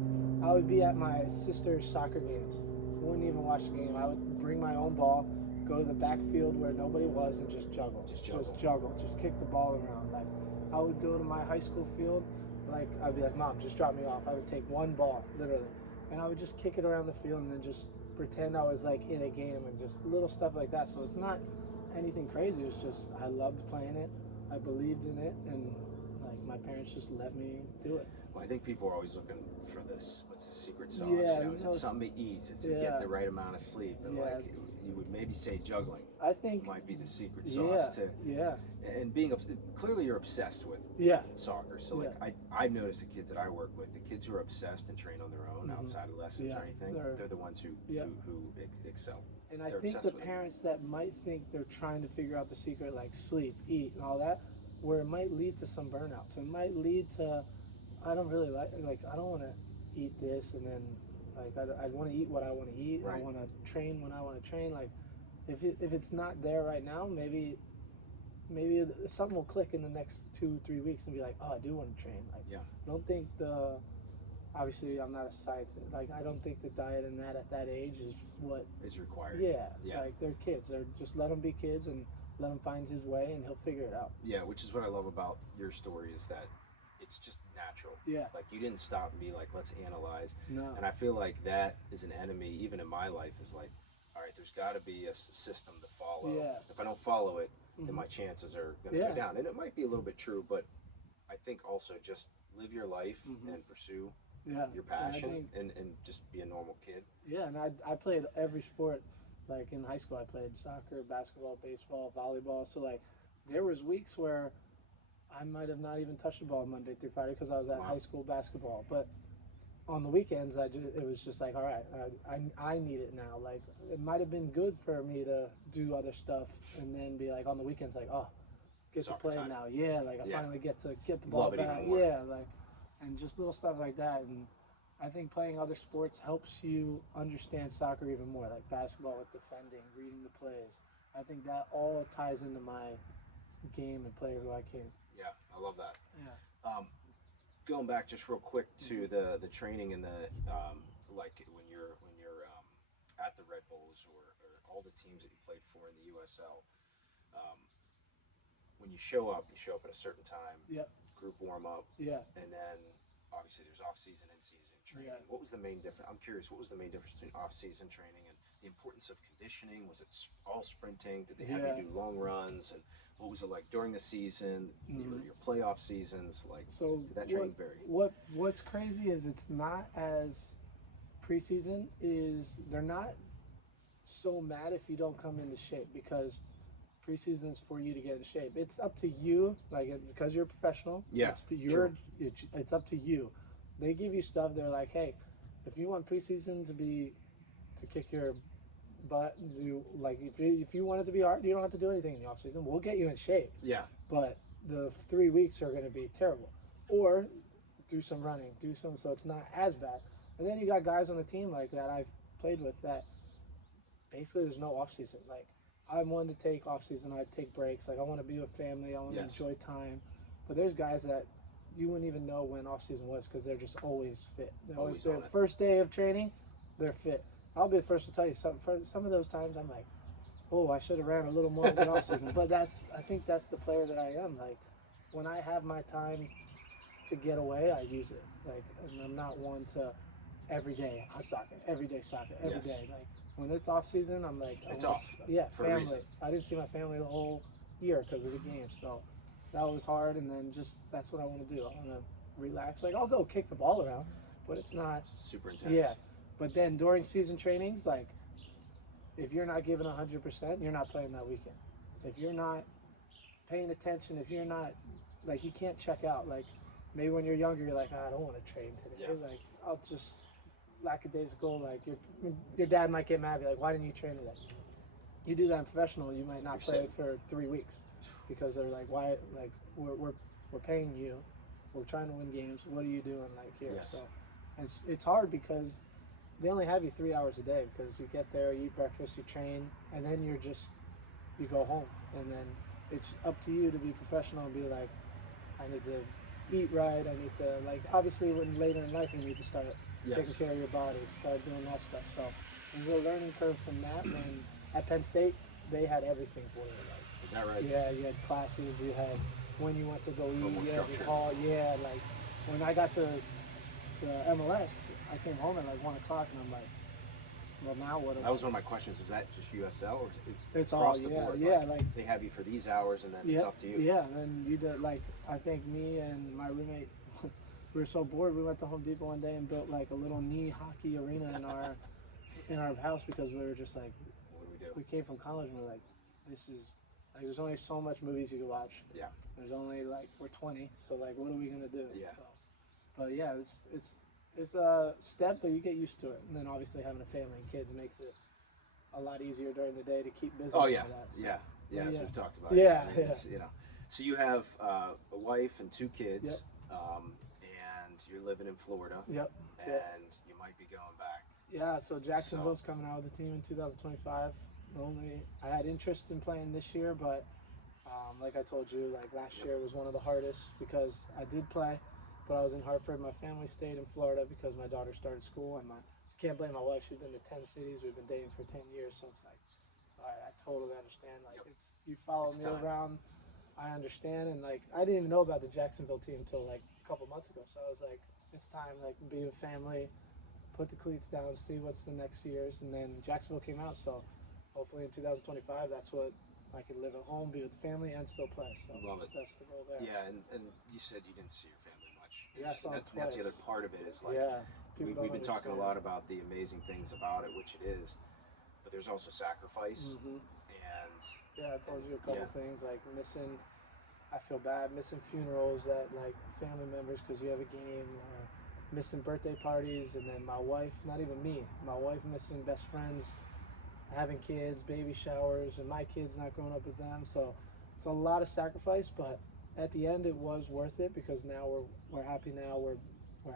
I would be at my sister's soccer games. Wouldn't even watch the game. I would bring my own ball, go to the backfield where nobody was, and just juggle. Just juggle. Just kick the ball around. Like I would go to my high school field, like I'd be like, Mom, just drop me off. I would take one ball, literally, and I would just kick it around the field and then just pretend I was like in a game and just little stuff like that. So it's not anything crazy. It's just I loved playing it. I believed in it, and like my parents just let me do it. Well, I think people are always looking for this. What's the secret sauce? Yeah, You know, is it something to eat? Is it to get the right amount of sleep? And Yeah. like you would maybe say juggling I think might be the secret yeah, sauce to. yeah, And being clearly you're obsessed with yeah, soccer. So yeah. like I've noticed the kids that I work with, the kids who are obsessed and train on their own outside of lessons Yeah, or anything, they're the ones who excel. And I They're think the obsessed with it. parents that might think they're trying to figure out the secret, like sleep, eat, and all that, where it might lead to some burnouts. It might lead to, I don't really like I don't want to eat this and then, like, I want to eat what I want to eat. Right. I want to train when I want to train. Like, if it's not there right now, maybe something will click in the next 2-3 weeks and be like, oh, I do want to train. Like, Yeah. I don't think obviously I'm not a scientist. Like I don't think the diet and that at that age is what is required. Yeah, Yeah. like they're kids. They're just let them be kids and let him find his way and he'll figure it out. Yeah, which is what I love about your story is that it's just natural. Yeah. Like you didn't stop and be like, let's analyze. No. And I feel like that is an enemy, even in my life, is like, all right, there's got to be a system to follow. Yeah. If I don't follow it, then my chances are going to go down. And it might be a little bit true, but I think also just live your life and pursue your passion and just be a normal kid. Yeah, and I played every sport. Like in high school, I played soccer, basketball, baseball, volleyball. So like, there was weeks where I might have not even touched the ball Monday through Friday because I was at high school basketball. But on the weekends, it was just like, all right, I need it now. Like, it might have been good for me to do other stuff and then be like on the weekends, like, oh, get to Soccer play time. now. Yeah, like I Yeah. finally get to get the ball Love it even back. more. Yeah, like, and just little stuff like that. And I think playing other sports helps you understand soccer even more, like basketball with defending, reading the plays. I think that all ties into my game and player who I can. Yeah, I love that. Yeah. Going back just real quick to Mhm. the training and the like when you're at the Red Bulls or all the teams that you played for in the USL. Um, when you show up at a certain time, Yep. group warm up, Yeah. and then obviously there's off season and season training. Yeah. What was the main difference? I'm curious. What was the main difference between off season training and the importance of conditioning? Was it all sprinting? Did they have you Yeah. do long runs? And what was it like during the season? Mhm. Your playoff seasons? Like, So did that training vary? what's crazy is it's not as preseason is they're not so mad if you don't come into shape because preseason is for you to get in shape. It's up to you, like because you're a professional. Yeah, true. It's up to you. They give you stuff. They're like, hey, if you want preseason to kick your butt, you like if you want it to be hard, you don't have to do anything in the off season. We'll get you in shape, Yeah, but the 3 weeks are going to be terrible. Or do some running, do some so it's not as bad. And then you got guys on the team like that I've played with that basically there's no off season. Like I'm one to take off season. I take breaks. Like I want to be with family. I want to yes, enjoy time. But there's guys that you wouldn't even know when off season was because they're just always fit. They're always always fit. on it. First day of training, they're fit. I'll be the first to tell you some of those times I'm like, oh, I should have ran a little more in the off season. But I think that's the player that I am. Like when I have my time to get away, I use it. Like and I'm not one to every day soccer, every day soccer, every Yes, day. Like when it's off season, I'm like, I it's want off to, yeah, for a reason. family. I didn't see my family the whole year because of the game, so that was hard. And then just that's what I want to do. I want to relax. Like I'll go kick the ball around, but it's not, Super yeah. intense. But then during season trainings, like if you're not giving 100%, you're not playing that weekend. If you're not paying attention, if you're not like you can't check out. Like maybe when you're younger, you're like, I don't want to train Yeah, today. Like I'll just lackadaisical. Like your dad might get mad, be like, why didn't you train today? You do that in professional, you might you're not play sitting. for 3 weeks because they're like, why? Like we're paying you, we're trying to win games. What are you doing like here? Yes, So it's hard because they only have you 3 hours a day because you get there, you eat breakfast, you train, and then you go home, and then it's up to you to be professional and be like, I need to eat right. I need to like obviously when later in life you need to start taking yes. care of your body, start doing that stuff. So there's a learning curve from that. When at Penn State they had everything for you. Like Is that right? yeah, you had classes, you had when you went to go A little eat, more you had your structured. call. Yeah, like when I got to the MLS, I came home at like 1 o'clock and I'm like, well now what? That was one of my questions. Was that just USL or is it It's all across the yeah, board? yeah, Like like they have you for these hours and then it's yeah, up to you. yeah. Then you did like I think me and my roommate we were so bored we went to Home Depot one day and built like a little knee hockey arena in our house because we were just like What do we do? we came from college and we're like this is like there's only so much movies you can watch. Yeah, There's only like we're 20, so like what are we gonna do? yeah, So, but yeah, it's a step, but you get used to it. And then obviously having a family and kids makes it a lot easier during the day to keep busy oh and yeah, all that. So, yeah, yeah. but As yeah, we've talked about. Yeah, yeah, I mean yeah, it's So you have a wife and two kids, yep, and you're living in Florida, yep, yep. and you might be going back. Yeah, so So Jacksonville's coming out with the team in 2025. Only I had interest in playing this year, but like I told you, like last yep, year was one of the hardest because I did play, but I was in Hartford. My family stayed in Florida because my daughter started school, and can't blame my wife. She's been to 10 cities. We've been dating for 10 years, so it's like, all right, I totally understand. Like yep, it's you follow it's me time. around, I understand, and like I didn't even know about the Jacksonville team until like a couple months ago. So I was like, it's time, like be with family, put the cleats down, see what's the next years, and then Jacksonville came out. So hopefully in 2025, that's what I can live at home, be with the family, and still play. So Love it. that's the goal there. Yeah, and you said you didn't see your family much, Yeah, I saw him and that's the twice. other part of it is like Yeah, people don't we've been talking a understand. lot about the amazing things about it, which it is, but there's also sacrifice, Hmm. and Yeah, I and told you a yeah, couple things like missing. I feel bad missing funerals at like family members because you have a game, or missing birthday parties, and then my wife, not even me, my wife missing best friends, having kids, baby showers, and my kids not growing up with them. So it's a lot of sacrifice, but at the end it was worth it because now we're happy now. We're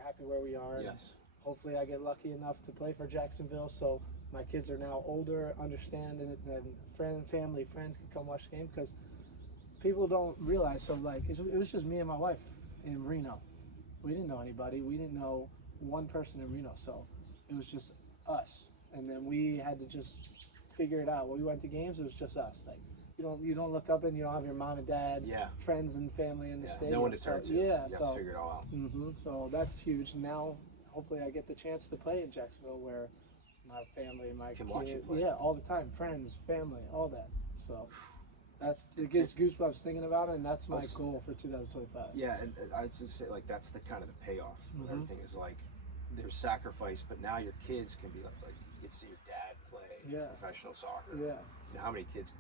happy where we are. Yes. Hopefully I get lucky enough to play for Jacksonville, so my kids are now older, understand, and family, friends can come watch the game because people don't realize. So like it was just me and my wife in Reno. We didn't know anybody. We didn't know one person in Reno, so it was just us. And then we had to just figure it out. When we went to games, it was just us. Like you don't look up and you don't have your mom and dad, friends and family in the stadium. No one to turn to. Yeah, you have to figure it all out. So that's huge. Now, hopefully, I get the chance to play in Jacksonville, where my family, my Can kids, watch you play. all the time, friends, family, all that. So it gives goosebumps thinking about it, and that's my goal for 2025. Yeah, and I was just say like that's the kind of the payoff. Everything is like there's sacrifice, but now your kids can be like you get to see your dad play professional soccer. Yeah. You know how many kids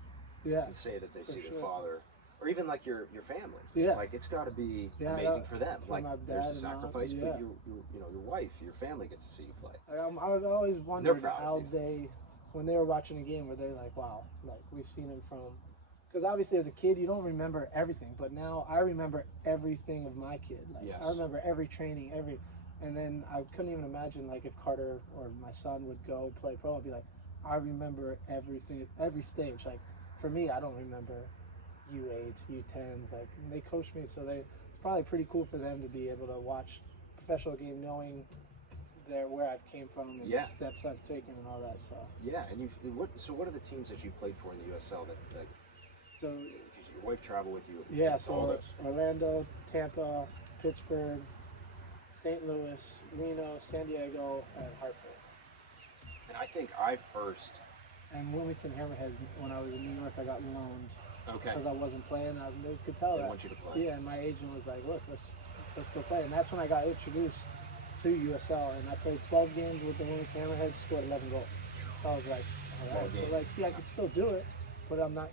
Yeah. can say that they see sure. their father, or even like your family. Yeah. Like it's got to be amazing for them. For like my there's dad the and mom, sacrifice, but your wife, your family gets to see you play. I've always wondered how you. they, when they were watching a game, were they like, wow, like we've seen him from. Because obviously, as a kid, you don't remember everything. But now I remember everything of my kid. Like I remember every training, and then I couldn't even imagine like if Carter or my son would go play pro. I'd be like, I remember everything, every stage. Like for me, I don't remember U8s, U10s. Like they coached me, so it's probably pretty cool for them to be able to watch professional game, knowing where I've came from and the steps I've taken and all that. So and what are the teams that you've played for in the USL that so because your wife traveled with you? So Orlando, Tampa, Pittsburgh, St. Louis, Reno, San Diego, and Hartford. And I think I first. And Wilmington Hammerheads. When I was in New York, I got loaned. Okay. Because I wasn't playing, they could tell they that. Want you to play. Yeah, and my agent was like, "Look, let's go play." And that's when I got introduced to USL, and I played 12 games with the Wilmington Hammerheads, scored 11 goals. So I was like, "All right." So like, see, I can still do it, but I'm not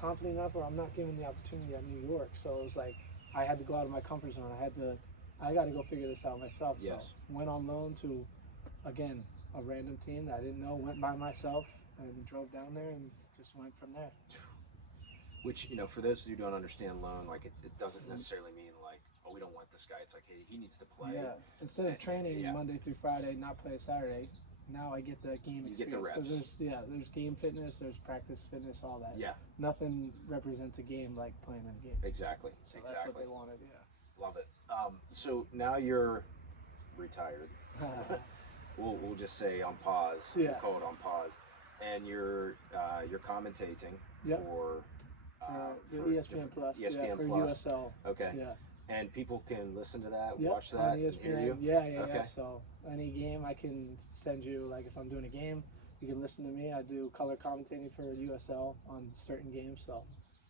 confident enough, or I'm not given the opportunity at New York. So it was like I had to go out of my comfort zone. I got to go figure this out myself. Yes. So went on loan to, again, a random team that I didn't know. Went by myself and drove down there and just went from there. Which, for those who don't understand loan, like it doesn't necessarily mean like, oh, we don't want this guy. It's like, hey, he needs to play. Yeah. Instead of training Monday through Friday, not play Saturday, now I get the game experience. You get the reps. There's game fitness, there's practice fitness, all that. Yeah. Nothing represents a game like playing a game. Exactly. So that's what they wanted. Yeah. Love it. So now you're retired. We'll just say on pause. Yeah. We'll call it on pause. And you're commentating for ESPN Plus. ESPN for Plus. USL. Okay. Yeah. And people can listen to that, Yep, watch that, on ESPN. and hear you? Yeah. So any game I can send you, like if I'm doing a game, you can listen to me. I do color commentating for USL on certain games, so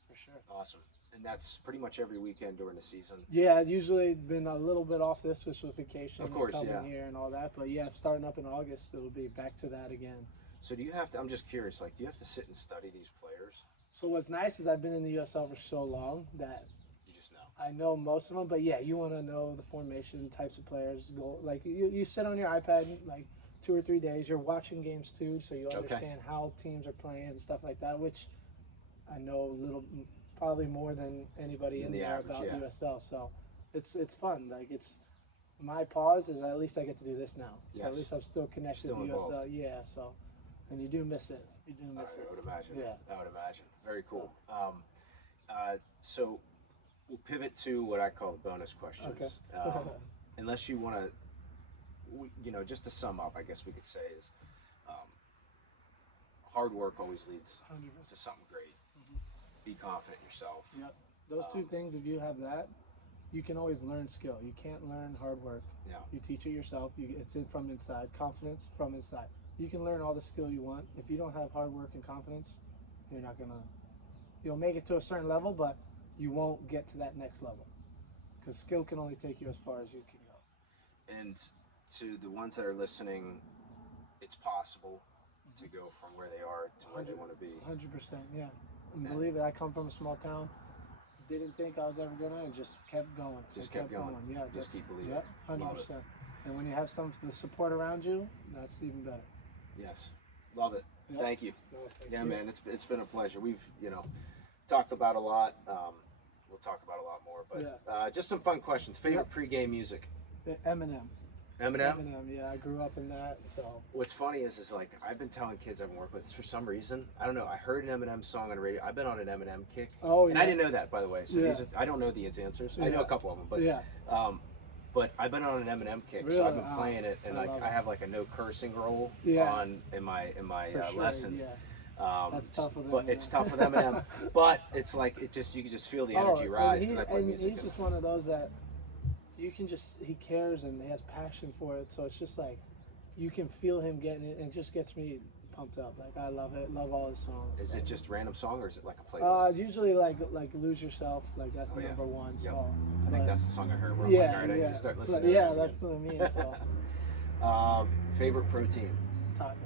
for sure. Awesome. And that's pretty much every weekend during the season? Yeah, usually been a little bit off this with vacation of course, and coming here and all that. But yeah, starting up in August, it'll be back to that again. So do you have to, I'm just curious, like do you have to sit and study these players? So what's nice is I've been in the USL for so long that you just know. I know most of them, but yeah, you want to know the formation, types of players. Like you sit on your iPad like 2 or 3 days. You're watching games too, so you understand how teams are playing and stuff like that, which I know probably more than anybody in there about USL. So it's fun. Like it's my pause is at least I get to do this now. So at least I'm still connected to USL. Yeah. So and you do miss it. You do miss it. I would imagine. Yeah. I would imagine. Very cool. So we'll pivot to what I call the bonus questions. Okay. Unless you want to, just to sum up, I guess we could say is hard work always leads 100%. to something great. Be confident in yourself. Yep. Those two things, if you have that, you can always learn skill. You can't learn hard work. Yeah. You teach it yourself. It's from inside. Confidence from inside. You can learn all the skill you want. If you don't have hard work and confidence, you're not gonna. You'll make it to a certain level, but you won't get to that next level. Because skill can only take you as far as you can go. And to the ones that are listening, it's possible to go from where they are to where they want to be. 100%, yeah. And believe it, I come from a small town. Didn't think I was ever gonna, and just kept going. Just kept going. Yeah, just keep believing. Yep, 100%. And when you have the support around you, that's even better. Yes, love it. Yep. Thank you. No, thank Yeah, you. man, it's been a pleasure. We've talked about a lot. We'll talk about a lot more, but just some fun questions. Favorite pregame music? Eminem. Eminem. Yeah, I grew up in that. So what's funny is like I've been telling kids I've been working with, for some reason, I don't know, I heard an Eminem song on the radio. I've been on an Eminem kick. Oh, and yeah. I didn't know that, by the way. So these are, I don't know these answers. I know a couple of them, but I've been on an Eminem kick. Really? So I've been playing it, and I have like a no cursing rule on in my lessons. Yeah. That's tough with Eminem. But it's tough with Eminem. But it's like you can just feel the energy rise because I play music. He's just one of those that he cares and he has passion for it. So it's just like you can feel him getting it, and it just gets me pumped up. Like I love it, love all his songs. Is it just random song or is it like a playlist? Usually like Lose Yourself, like that's the number one song. I think that's the song I heard. Where I'm Yeah, like, all right, I need to start listening. Yeah, that's what I mean. So. Favorite protein? Tottenham.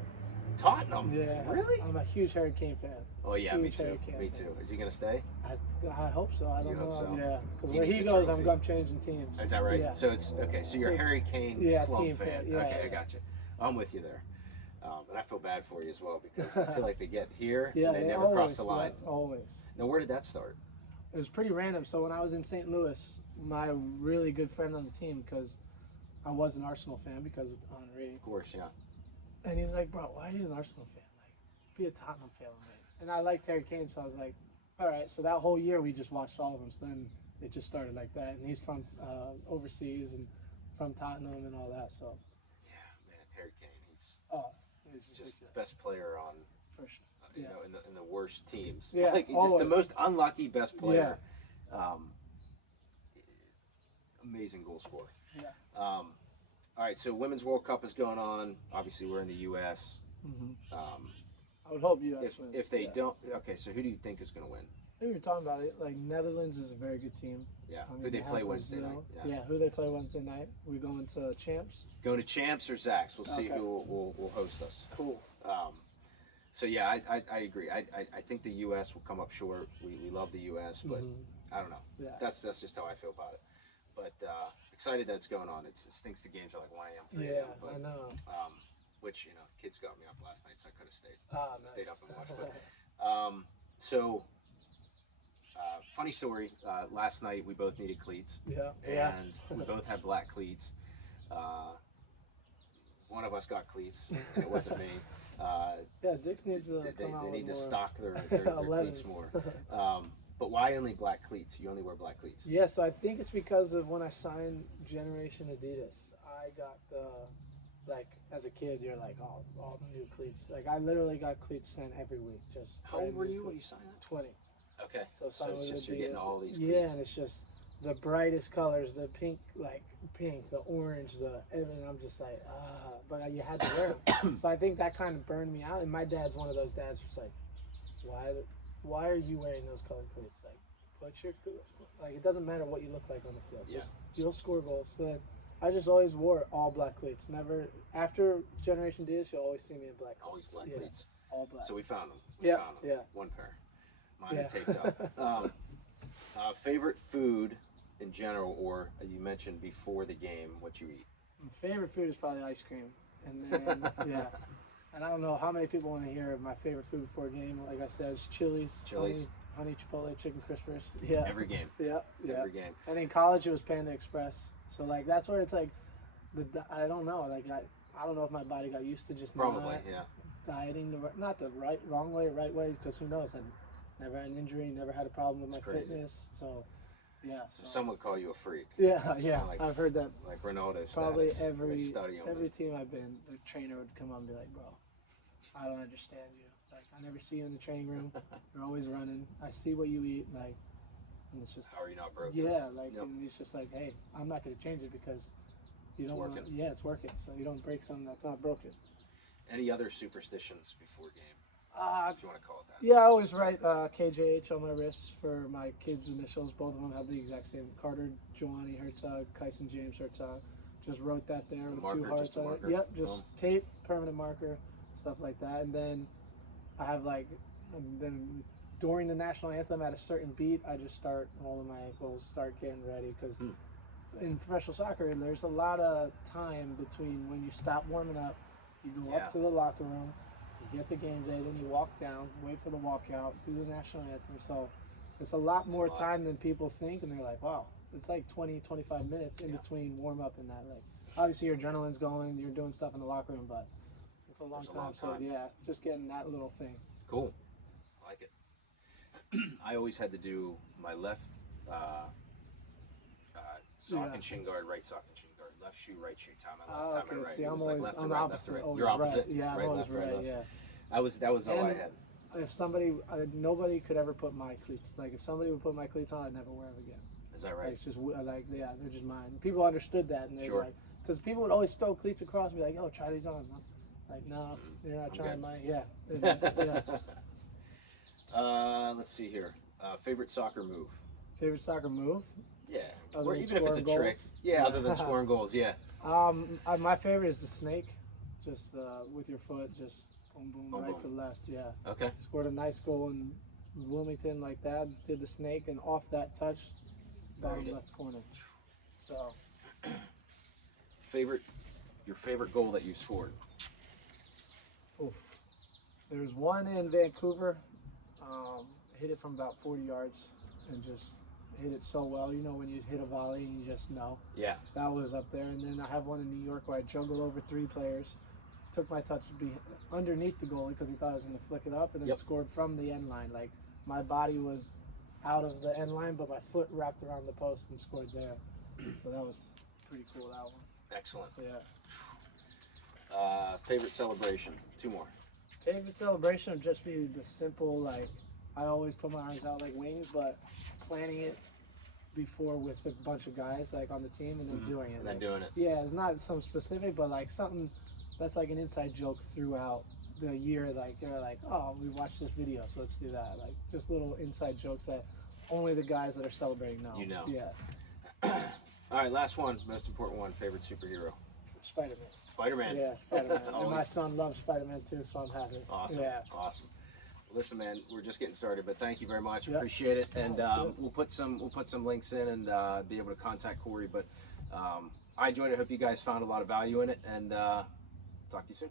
Tottenham? Yeah. Really? I'm a huge Harry Kane fan. Oh yeah, me Huge too. Me too. Is he gonna stay? I hope so. I don't know. So? Yeah, because where he goes, I'm changing teams. Is that right? Yeah. So it's okay. So you're a Harry Kane club fan. Yeah, okay, I got you. I'm with you there. And I feel bad for you as well because I feel like they get here and they never cross the line. Yeah, always. Now, where did that start? It was pretty random. So when I was in St. Louis, my really good friend on the team, because I was an Arsenal fan because of Henry. Of course, yeah. And he's like, bro, why are you an Arsenal fan? Like, be a Tottenham fan with me. And I liked Harry Kane, so I was like, all right. So that whole year we just watched all of them. So then it just started like that. And he's from overseas and from Tottenham and all that. So. Yeah, man, Harry Kane. He's just ridiculous. Best player on. For sure. You know, in the worst teams. Yeah, like just the most unlucky best player. Yeah. Amazing goal scorer. Yeah. All right, so Women's World Cup is going on. Obviously, we're in the U.S. Mm-hmm. I would hope U.S. wins. If they don't, okay, so who do you think is going to win? We were talking about it. Like Netherlands is a very good team. Yeah. Who they play Wednesday night? Yeah. Who they play Wednesday night? We're going to champs. Going to champs or Zax? We'll see who will host us. Cool. So yeah, I agree. I think the U.S. will come up short. We love the U.S., but I don't know. Yeah. That's just how I feel about it. But excited that it's going on. It stinks the games are like 1 a.m., 3 a.m. Yeah, I know. Which kids got me up last night, so I could have stayed. Nice. Stayed up and watched. But funny story. Last night we both needed cleats. Yeah. And we both had black cleats. One of us got cleats, and it wasn't me. Dix needs to come out. They need to more. stock their cleats more. But why only black cleats? You only wear black cleats? Yeah, so I think it's because of when I signed Generation Adidas. I got like, as a kid, you're like, oh, all the new cleats. Like, I literally got cleats sent every week. Just how old were you when you signed that? 20. Okay. So it's just you're getting all these cleats. Yeah, and it's just the brightest colors, the pink, the orange, everything. I'm just like, but you had to wear them. So I think that kind of burned me out. And my dad's one of those dads who's like, why are you wearing those colored cleats? Like, it doesn't matter what you look like on the field. Just you'll score goals. So I just always wore all black cleats. Never after Generation Adidas, you'll always see me in black cleats. Always black cleats. All black. So we found them. Yeah. One pair. Mine are taped up. Favorite food in general, or you mentioned before the game, what you eat? My favorite food is probably ice cream, and then and I don't know how many people want to hear my favorite food before a game. Like I said, it's Chili's. Honey chipotle chicken crispers. Yeah. Every game. Yeah. Every game. And in college, it was Panda Express. So like that's where it's like, I don't know. Like I don't know if my body got used to just probably dieting not the wrong way, right way, because who knows? I never had an injury, never had a problem with my fitness. So. Yeah. So some would call you a freak. Yeah. Like, I've heard that. Like Ronaldo. Probably status. every team I've been, the trainer would come up and be like, bro, I don't understand you. Like, I never see you in the training room. You're always running. I see what you eat. Like, and it's just. How are you not broken? Yeah, and he's just like, hey, I'm not going to change it because you don't want. Yeah, it's working. So you don't break something that's not broken. Any other superstitions before game? If you want to call it that. Yeah, I always write KJH on my wrists for my kids' initials. Both of them have the exact same. Carter Joanny Hertzog, Kyson James Hertzog. Just wrote that there with 2 hearts on it. Yep, just tape, permanent marker, stuff like that. And then I have then during the national anthem at a certain beat, I just start rolling my ankles, start getting ready because in professional soccer, there's a lot of time between when you stop warming up, you go up to the locker room, you get the game day, then you walk down, wait for the walkout, do the national anthem. So it's a lot more time than people think, and they're like, wow, it's like 20, 25 minutes in between warm up and that. Like, obviously your adrenaline's going, you're doing stuff in the locker room, but it's a long time. So yeah, just getting that little thing. Cool. I like it. I always had to do my left sock and shin guard, right sock and shin guard, left shoe, right shoe, time on left, time on right. See, I'm always always left to I'm right, opposite. left to right. Always You're opposite. right. Yeah, I'm right, always left, right. right, left. Yeah. That was all I had. If somebody, nobody could ever put my cleats. Like if somebody would put my cleats on, I'd never wear them again. Is that right? Like, it's just like they're just mine. People understood that, and they were like, because people would always throw cleats across and be like, "Oh, try these on." I'm like, no, you're not trying mine. Yeah. Let's see here. Favorite soccer move. Favorite soccer move? Yeah. Or even if it's a goals? trick. Yeah, other than scoring goals. Yeah. My favorite is the snake, just with your foot, just boom, boom, right to left. Yeah. Okay. Scored a nice goal in Wilmington like that. Did the snake, and off that touch, bottom left corner. So. Your favorite goal that you scored? Oof. There's one in Vancouver. Hit it from about 40 yards and just hit it so well. You know when you hit a volley and you just know. Yeah. That was up there. And then I have one in New York where I juggled over 3 players, took my touch to be underneath the goalie because he thought I was going to flick it up, and then scored from the end line. Like my body was out of the end line, but my foot wrapped around the post and scored there. So that was pretty cool, that one. Excellent. Yeah. Favorite celebration? 2 more. Favorite celebration would just be the simple, like, I always put my arms out like wings, but planning it before with a bunch of guys, like, on the team, and then doing it. And then doing it. Yeah, it's not some specific, but, like, something that's like an inside joke throughout the year. Like, you're like, oh, we watched this video, so let's do that. Like, just little inside jokes that only the guys that are celebrating know. You know. Yeah. All right, last one, most important one. Favorite superhero? Spider-Man. Spider-Man. Yeah, Spider-Man. And my son loves Spider-Man too, so I'm happy. Awesome. Yeah. Awesome. Listen, man, we're just getting started, but thank you very much. Appreciate it, and we'll put some links in and be able to contact Corey. But I enjoyed it. I hope you guys found a lot of value in it, and talk to you soon.